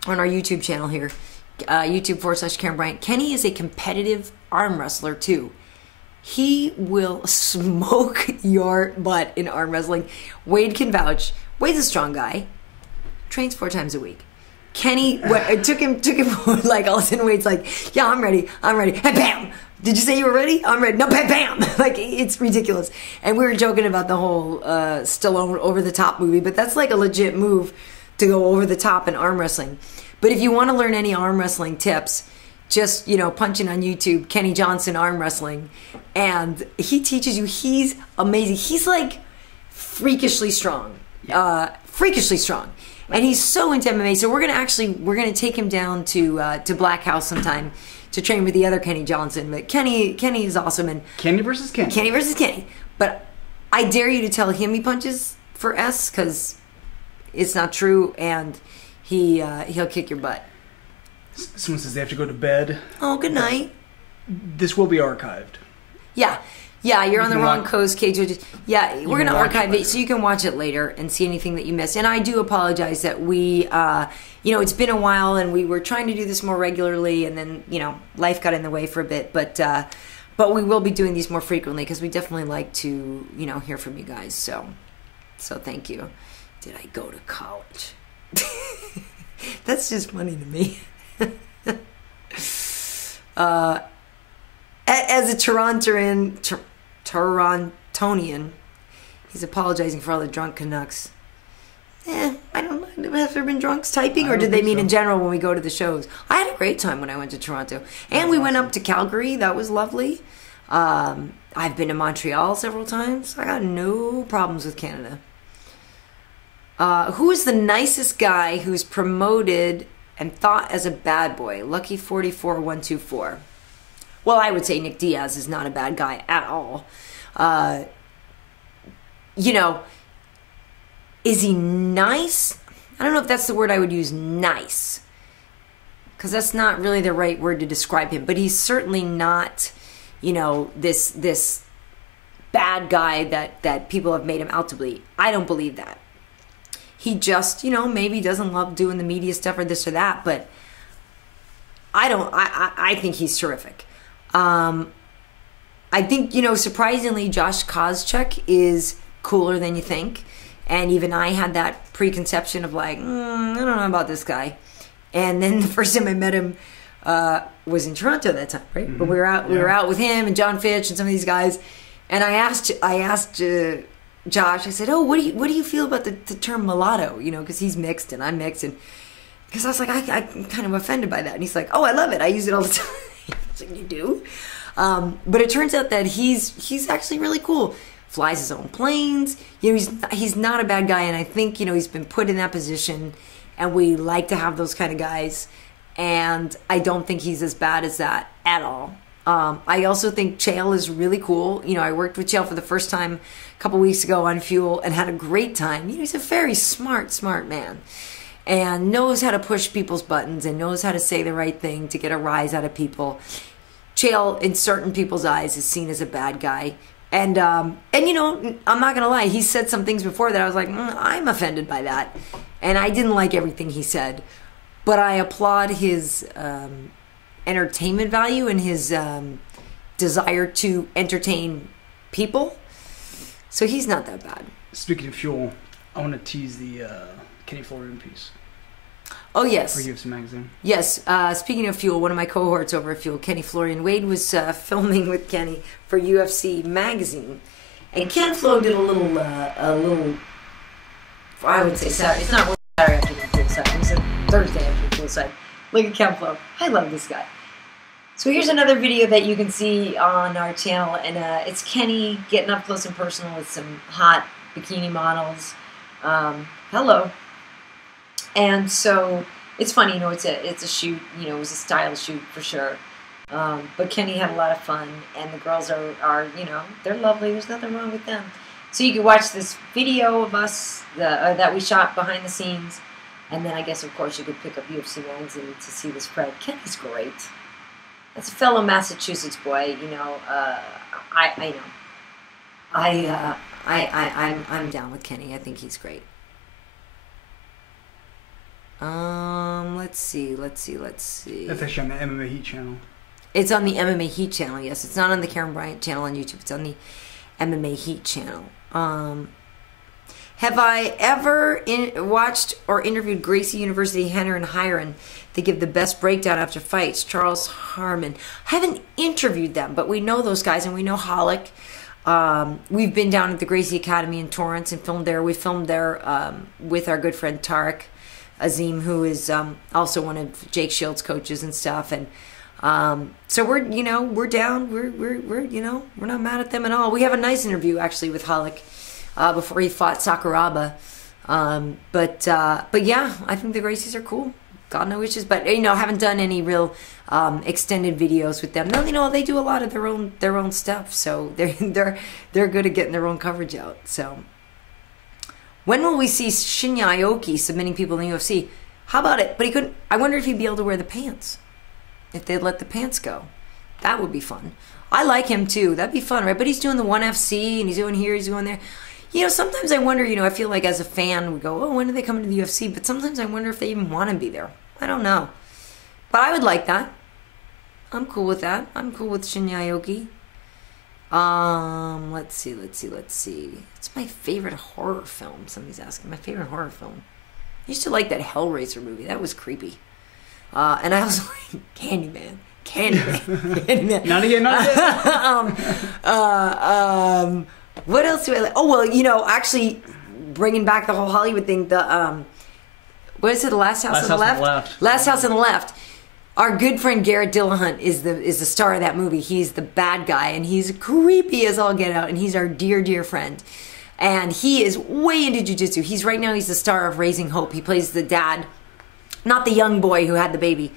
on our YouTube channel here, YouTube/Karyn Bryant, Kenny is a competitive arm wrestler, too. He will smoke your butt in arm wrestling. Wade can vouch. Wade's a strong guy. Trains 4 times a week. Kenny, it took him like all of a sudden Wade's like, yeah, I'm ready. And bam! Did you say you were ready? I'm ready. No, bam, bam! Like, it's ridiculous. And we were joking about the whole Stallone Over the Top movie, but that's like a legit move to go over the top in arm wrestling. But if you want to learn any arm wrestling tips, just, punch in on YouTube, Kenny Johnson arm wrestling, and he teaches you. He's amazing. He's like freakishly strong. And he's so into MMA. So we're gonna take him down to Black House sometime to train with the other Kenny Johnson. But Kenny is awesome. And Kenny versus Kenny. But I dare you to tell him he punches for S, because it's not true, and he'll kick your butt. Someone says they have to go to bed. Oh, good night. This will be archived. Yeah, you're on the wrong coast, Cage. Yeah, we're going to archive it so you can watch it later and see anything that you missed. And I do apologize that we, it's been a while and we were trying to do this more regularly, and then, life got in the way for a bit. But we will be doing these more frequently because we definitely like to, hear from you guys. So thank you. Did I go to college? That's just funny to me. As a Torontonian, he's apologizing for all the drunk Canucks. I don't know. Have there been drunks typing, or did they mean in general when we go to the shows? I had a great time when I went to Toronto. And we went up to Calgary. That was lovely. I've been to Montreal several times. I got no problems with Canada. Who is the nicest guy who's promoted and thought as a bad boy? Lucky 44124. Well, I would say Nick Diaz is not a bad guy at all. Is he nice? I don't know if that's the word I would use, nice, because that's not really the right word to describe him. But he's certainly not, this bad guy that people have made him out to be. I don't believe that. He just, maybe doesn't love doing the media stuff or this or that, but I think he's terrific. I think, surprisingly, Josh Koscheck is cooler than you think. And even I had that preconception of like, I don't know about this guy. And then the first time I met him was in Toronto that time, right? Mm-hmm. But we were out with him and John Fitch and some of these guys. And I asked Josh, I said, oh, what do you feel about the term mulatto? Because he's mixed and I'm mixed. And because I was like, I'm kind of offended by that. And he's like, oh, I love it. I use it all the time. I was like, you do? But it turns out that he's actually really cool. Flies his own planes. He's not a bad guy. And I think, he's been put in that position. And we like to have those kind of guys. And I don't think he's as bad as that at all. I also think Chael is really cool. I worked with Chael for the first time a couple weeks ago on Fuel and had a great time. He's a very smart man and knows how to push people's buttons and knows how to say the right thing to get a rise out of people. Chael, in certain people's eyes, is seen as a bad guy. And I'm not going to lie. He said some things before that I was like, I'm offended by that. And I didn't like everything he said. But I applaud his entertainment value and his desire to entertain people. So he's not that bad. Speaking of Fuel, I want to tease the Kenny Florian piece. Oh, yes. For UFC Magazine. Yes. Speaking of Fuel, one of my cohorts over at Fuel, Kenny Florian, Wade was filming with Kenny for UFC Magazine. And Ken Flo did a little, I would say Saturday. It's not Saturday after the Fuel side. It was a Thursday after the Fuel side. Look at Ken Flo. I love this guy. So here's another video that you can see on our channel. And it's Kenny getting up close and personal with some hot bikini models. Hello. And so it's funny, it's a shoot, it was a style shoot for sure. But Kenny had a lot of fun, and the girls are they're lovely. There's nothing wrong with them. So you can watch this video of us that we shot behind the scenes, and then I guess of course you could pick up UFC Magazine to see this spread. Kenny's great. That's a fellow Massachusetts boy. I'm down with Kenny. I think he's great. Let's see. That's actually on the MMA Heat channel. It's on the MMA Heat channel, yes. It's not on the Karyn Bryant channel on YouTube. It's on the MMA Heat channel. Have I ever watched or interviewed Gracie University, Henner, and Hiron? They give the best breakdown after fights. Charles Harmon. I haven't interviewed them, but we know those guys, and we know Hollick. We've been down at the Gracie Academy in Torrance and filmed there. We filmed there with our good friend Tarek Azim, who is also one of Jake Shield's coaches and stuff. And so we're down. We're not mad at them at all. We have a nice interview actually with Hollick before he fought Sakuraba. But yeah, I think the Gracies are cool. God no issues, but haven't done any real extended videos with them. No, they do a lot of their own stuff, so they're good at getting their own coverage out. So when will we see Shinya Aoki submitting people in the UFC? How about it? But he couldn't. I wonder if he'd be able to wear the pants. If they'd let the pants go, that would be fun. I like him too. That'd be fun, right? But he's doing the ONE FC and he's doing here, he's doing there. Sometimes I wonder, I feel like as a fan, we go, oh, when do they come to the UFC? But sometimes I wonder if they even want to be there. I don't know. But I would like that. I'm cool with that. I'm cool with Shinya Aoki. Let's see. It's my favorite horror film. Somebody's asking. My favorite horror film. I used to like that Hellraiser movie. That was creepy. And I also like Candyman. Candyman. Not again. What else do I like? Oh, well, actually, bringing back the whole Hollywood thing, what is it, The Last House on the Left? Last House on the Left. Our good friend Garrett Dillahunt is the star of that movie. He's the bad guy, and he's creepy as all get out, and he's our dear, dear friend. And he is way into jiu-jitsu. He's the star of Raising Hope. He plays the dad, not the young boy who had the baby.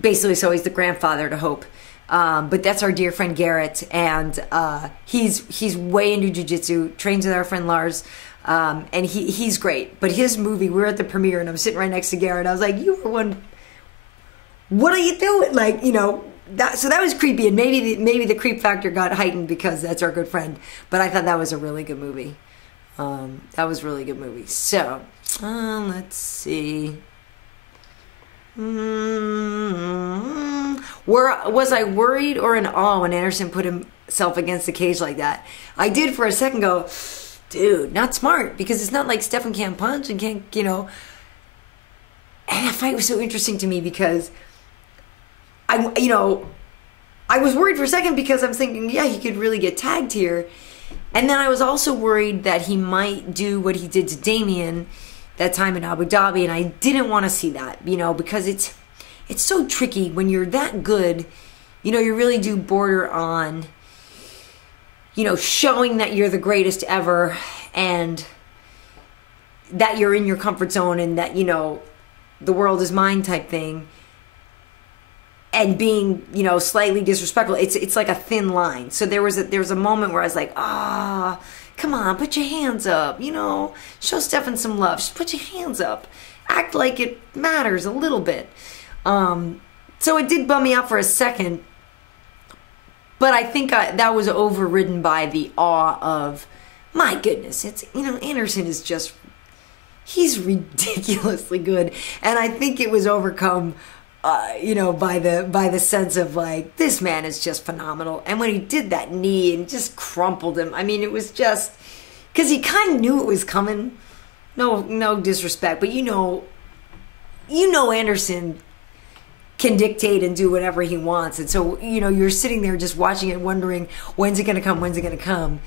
Basically, so he's the grandfather to Hope. But that's our dear friend Garrett, and he's way into jiu-jitsu, trains with our friend Lars, and he's great. But his movie, we were at the premiere, and I'm sitting right next to Garrett. I was like, "You were one. What are you doing?" Like, so that was creepy, and maybe the creep factor got heightened because that's our good friend. But I thought that was a really good movie. That was a really good movie. So let's see. Was I worried or in awe when Anderson put himself against the cage like that? I did for a second go, dude, not smart, because it's not like Stefan can't punch and can't, And that fight was so interesting to me because I was worried for a second because I'm thinking, yeah, he could really get tagged here. And then I was also worried that he might do what he did to Demian that time in Abu Dhabi, and I didn't want to see that, because it's so tricky when you're that good. You really do border on, showing that you're the greatest ever and that you're in your comfort zone and that, the world is mine type thing, and being, slightly disrespectful. It's like a thin line. So there was a moment where I was like, come on, put your hands up, show Stefan some love. Just put your hands up. Act like it matters a little bit. So it did bum me out for a second, but I think that was overridden by the awe of, my goodness, it's, Anderson is just, he's ridiculously good. And I think it was overcome, by the sense of like, this man is just phenomenal. And when he did that knee and just crumpled him, I mean, it was just, because he kind of knew it was coming. No disrespect, but Anderson can dictate and do whatever he wants. And so, you're sitting there just watching it, wondering, when's it going to come?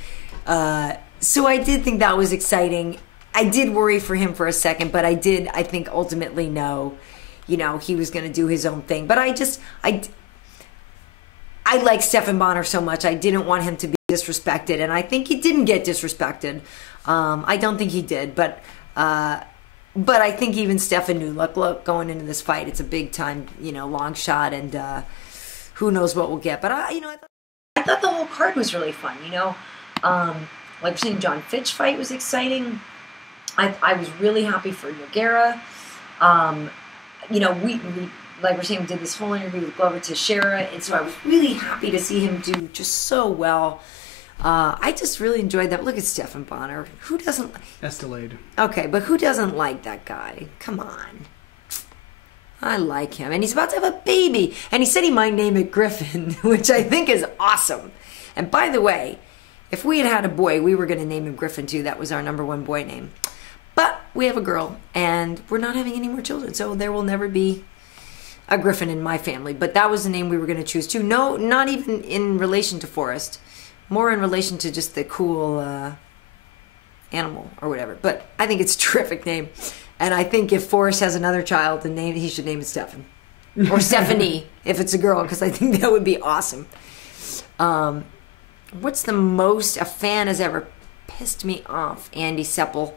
So I did think that was exciting. I did worry for him for a second, but I think ultimately know, he was going to do his own thing. But I like Stephan Bonnar so much. I didn't want him to be disrespected, and I think he didn't get disrespected. I don't think he did, but I think even Stefan knew, look, going into this fight, it's a big time, long shot, and who knows what we'll get. But I thought the whole card was really fun. Like seeing John Fitch fight was exciting. I was really happy for Nogueira. We like we're saying, we did this whole interview with Glover Teixeira, and so I was really happy to see him do just so well. I just really enjoyed that. Look at Stephan Bonnar. Who doesn't? That's delayed. Okay, but who doesn't like that guy? Come on. I like him, and he's about to have a baby, and he said he might name it Griffin, which I think is awesome. And by the way, If we had had a boy, we were going to name him Griffin too. That was our number one boy name. But we have a girl, and we're not having any more children, so there will never be a Griffin in my family. But that was the name we were going to choose too. No, not even in relation to Forrest. More in relation to just the cool animal or whatever. But I think it's a terrific name. And I think if Forrest has another child, he should name it Stefan. Or Stephanie, if it's a girl, because I think that would be awesome. What's the most a fan has ever pissed me off? Andy Seppel.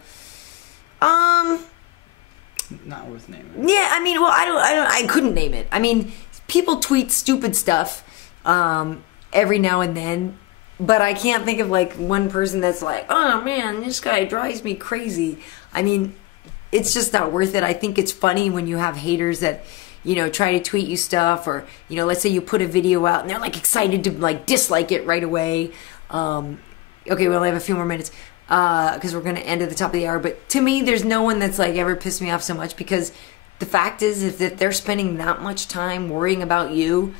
Not worth naming. Yeah, I mean, well, I couldn't name it. I mean, people tweet stupid stuff every now and then, but I can't think of like one person that's like, oh man, this guy drives me crazy. I mean, it's just not worth it. I think it's funny when you have haters that, you know, try to tweet you stuff, or, you know, let's say you put a video out and they're like excited to like dislike it right away. Okay, we only have a few more minutes because we're going to end at the top of the hour. But to me, there's no one that's like ever pissed me off so much, because the fact is that they're spending that much time worrying about you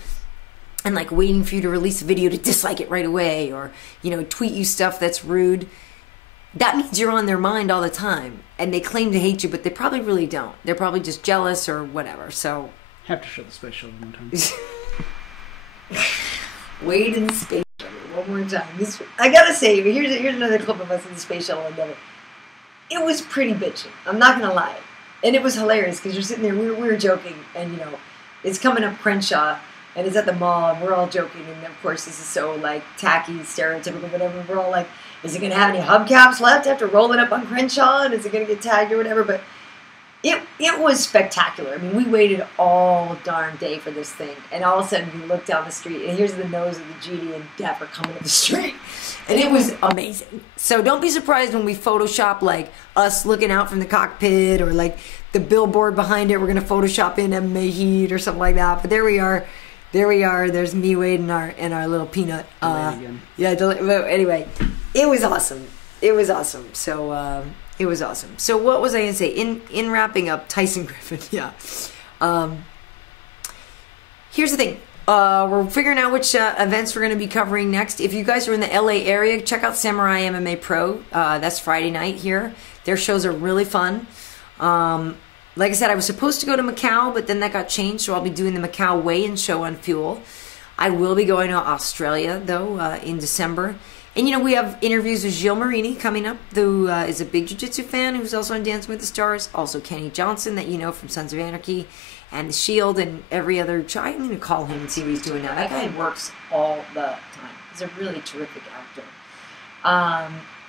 and like waiting for you to release a video to dislike it right away, or, you know, tweet you stuff that's rude. That means you're on their mind all the time, and they claim to hate you, but they probably really don't. They're probably just jealous or whatever. So Have to show the space shuttle one time. Wade in the space shuttle one more time. I gotta say, here's another clip of us in the Space Shuttle Endeavour. It was pretty bitchy. I'm not gonna lie, and it was hilarious because you're sitting there. We were joking, and you know, it's coming up Crenshaw, and it's at the mall, and we're all joking, and of course this is so like tacky, stereotypical, whatever. We're all like, is it going to have any hubcaps left after rolling up on Crenshaw? And is it going to get tagged or whatever? But it was spectacular. I mean, we waited all darn day for this thing. And all of a sudden, we looked down the street, and here's the nose of the GD Endeavour coming up the street. And it was amazing. So don't be surprised when we Photoshop, like, us looking out from the cockpit, or, like, the billboard behind it. We're going to Photoshop in MMA Heat or something like that. But there we are. There we are. There's me, Wade, and our little peanut. Yeah, but anyway, it was awesome. It was awesome. So it was awesome. So what was I going to say? In wrapping up, Tyson Griffin. Yeah. Here's the thing. We're figuring out which events we're going to be covering next. If you guys are in the LA area, check out Samurai MMA Pro. That's Friday night here. Their shows are really fun. Like I said, I was supposed to go to Macau, but then that got changed, so I'll be doing the Macau weigh-in show on Fuel. I will be going to Australia, though, in December. And, you know, we have interviews with Gilles Marini coming up, who is a big jiu-jitsu fan, who's also on Dancing with the Stars. Also Kenny Johnson, that you know from Sons of Anarchy, and The Shield, and every other... I'm going to call him and see what he's doing now. That guy works all the time. He's a really terrific actor.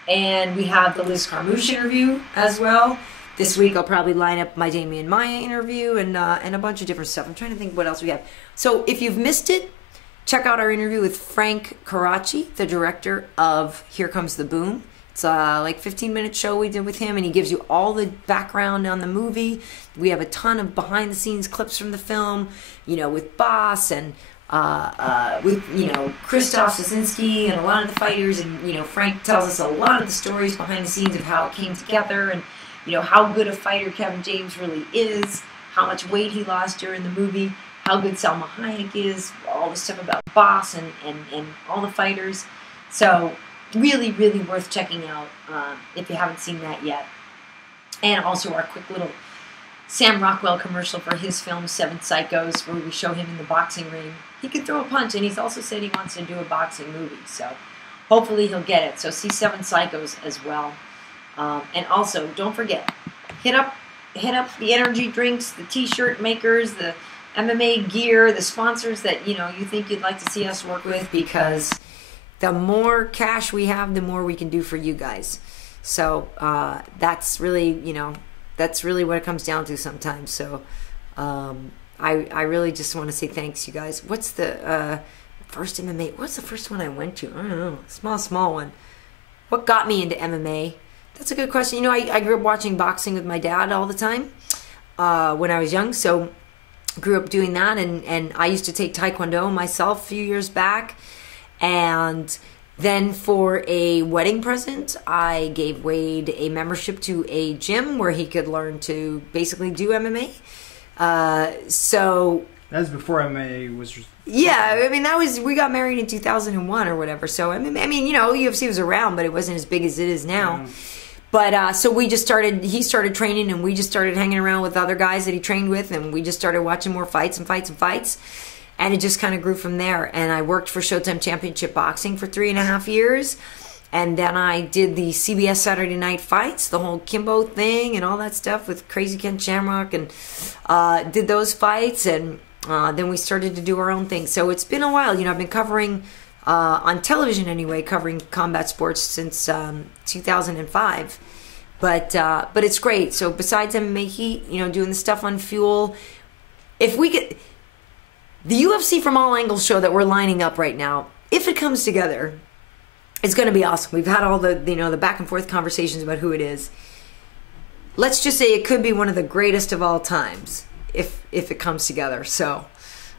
And we have the Liz Carmouche interview as well. This week I'll probably line up my Demian Maia interview and a bunch of different stuff. I'm trying to think what else we have. So if you've missed it, check out our interview with Frank Karachi, the director of Here Comes the Boom. It's a like 15-minute show we did with him, and he gives you all the background on the movie. We have a ton of behind-the-scenes clips from the film, you know, with Boss and with, you know, Christoph Sosinski and a lot of the fighters. And, you know, Frank tells us a lot of the stories behind the scenes of how it came together, and you know, how good a fighter Kevin James really is, how much weight he lost during the movie, how good Salma Hayek is, all the stuff about Boss and all the fighters. So really, really worth checking out if you haven't seen that yet. And also our quick little Sam Rockwell commercial for his film Seven Psychos, where we show him in the boxing ring. He can throw a punch, and he's also said he wants to do a boxing movie. So hopefully he'll get it. So see Seven Psychos as well. And also, don't forget, hit up the energy drinks, the t-shirt makers, the MMA gear, the sponsors that, you know, you think you'd like to see us work with, because the more cash we have, the more we can do for you guys. So that's really, you know, that's really what it comes down to sometimes. So I really just want to say thanks, you guys. What's the first MMA? What's the first one I went to? I don't know. Small one. What got me into MMA? That's a good question. You know, I grew up watching boxing with my dad all the time when I was young, so grew up doing that, and I used to take Taekwondo myself a few years back, and then for a wedding present, I gave Wade a membership to a gym where he could learn to basically do MMA. So That's before MMA was just... Yeah, I mean, we got married in 2001 or whatever. So, I mean, you know, UFC was around, but it wasn't as big as it is now. Yeah. But so he started training, and we just started hanging around with other guys that he trained with, and we just started watching more fights. And it just kind of grew from there. And I worked for Showtime Championship Boxing for 3.5 years. And then I did the CBS Saturday Night Fights, the whole Kimbo thing and all that stuff with Crazy Ken Shamrock, and did those fights. And then we started to do our own thing. So it's been a while. You know, I've been covering, on television anyway, covering combat sports since 2005. But it's great. So besides MMA Heat, you know, doing the stuff on Fuel, if we get... The UFC from All Angles show that we're lining up right now, if it comes together... It's going to be awesome. We've had all the, you know, the back and forth conversations about who it is. Let's just say it could be one of the greatest of all times if it comes together. So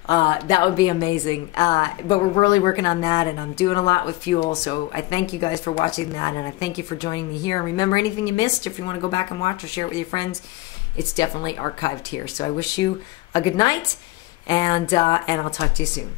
that would be amazing. But we're really working on that, and I'm doing a lot with Fuel. So I thank you guys for watching that, and I thank you for joining me here. And remember, anything you missed, if you want to go back and watch or share it with your friends, it's definitely archived here. So I wish you a good night, and I'll talk to you soon.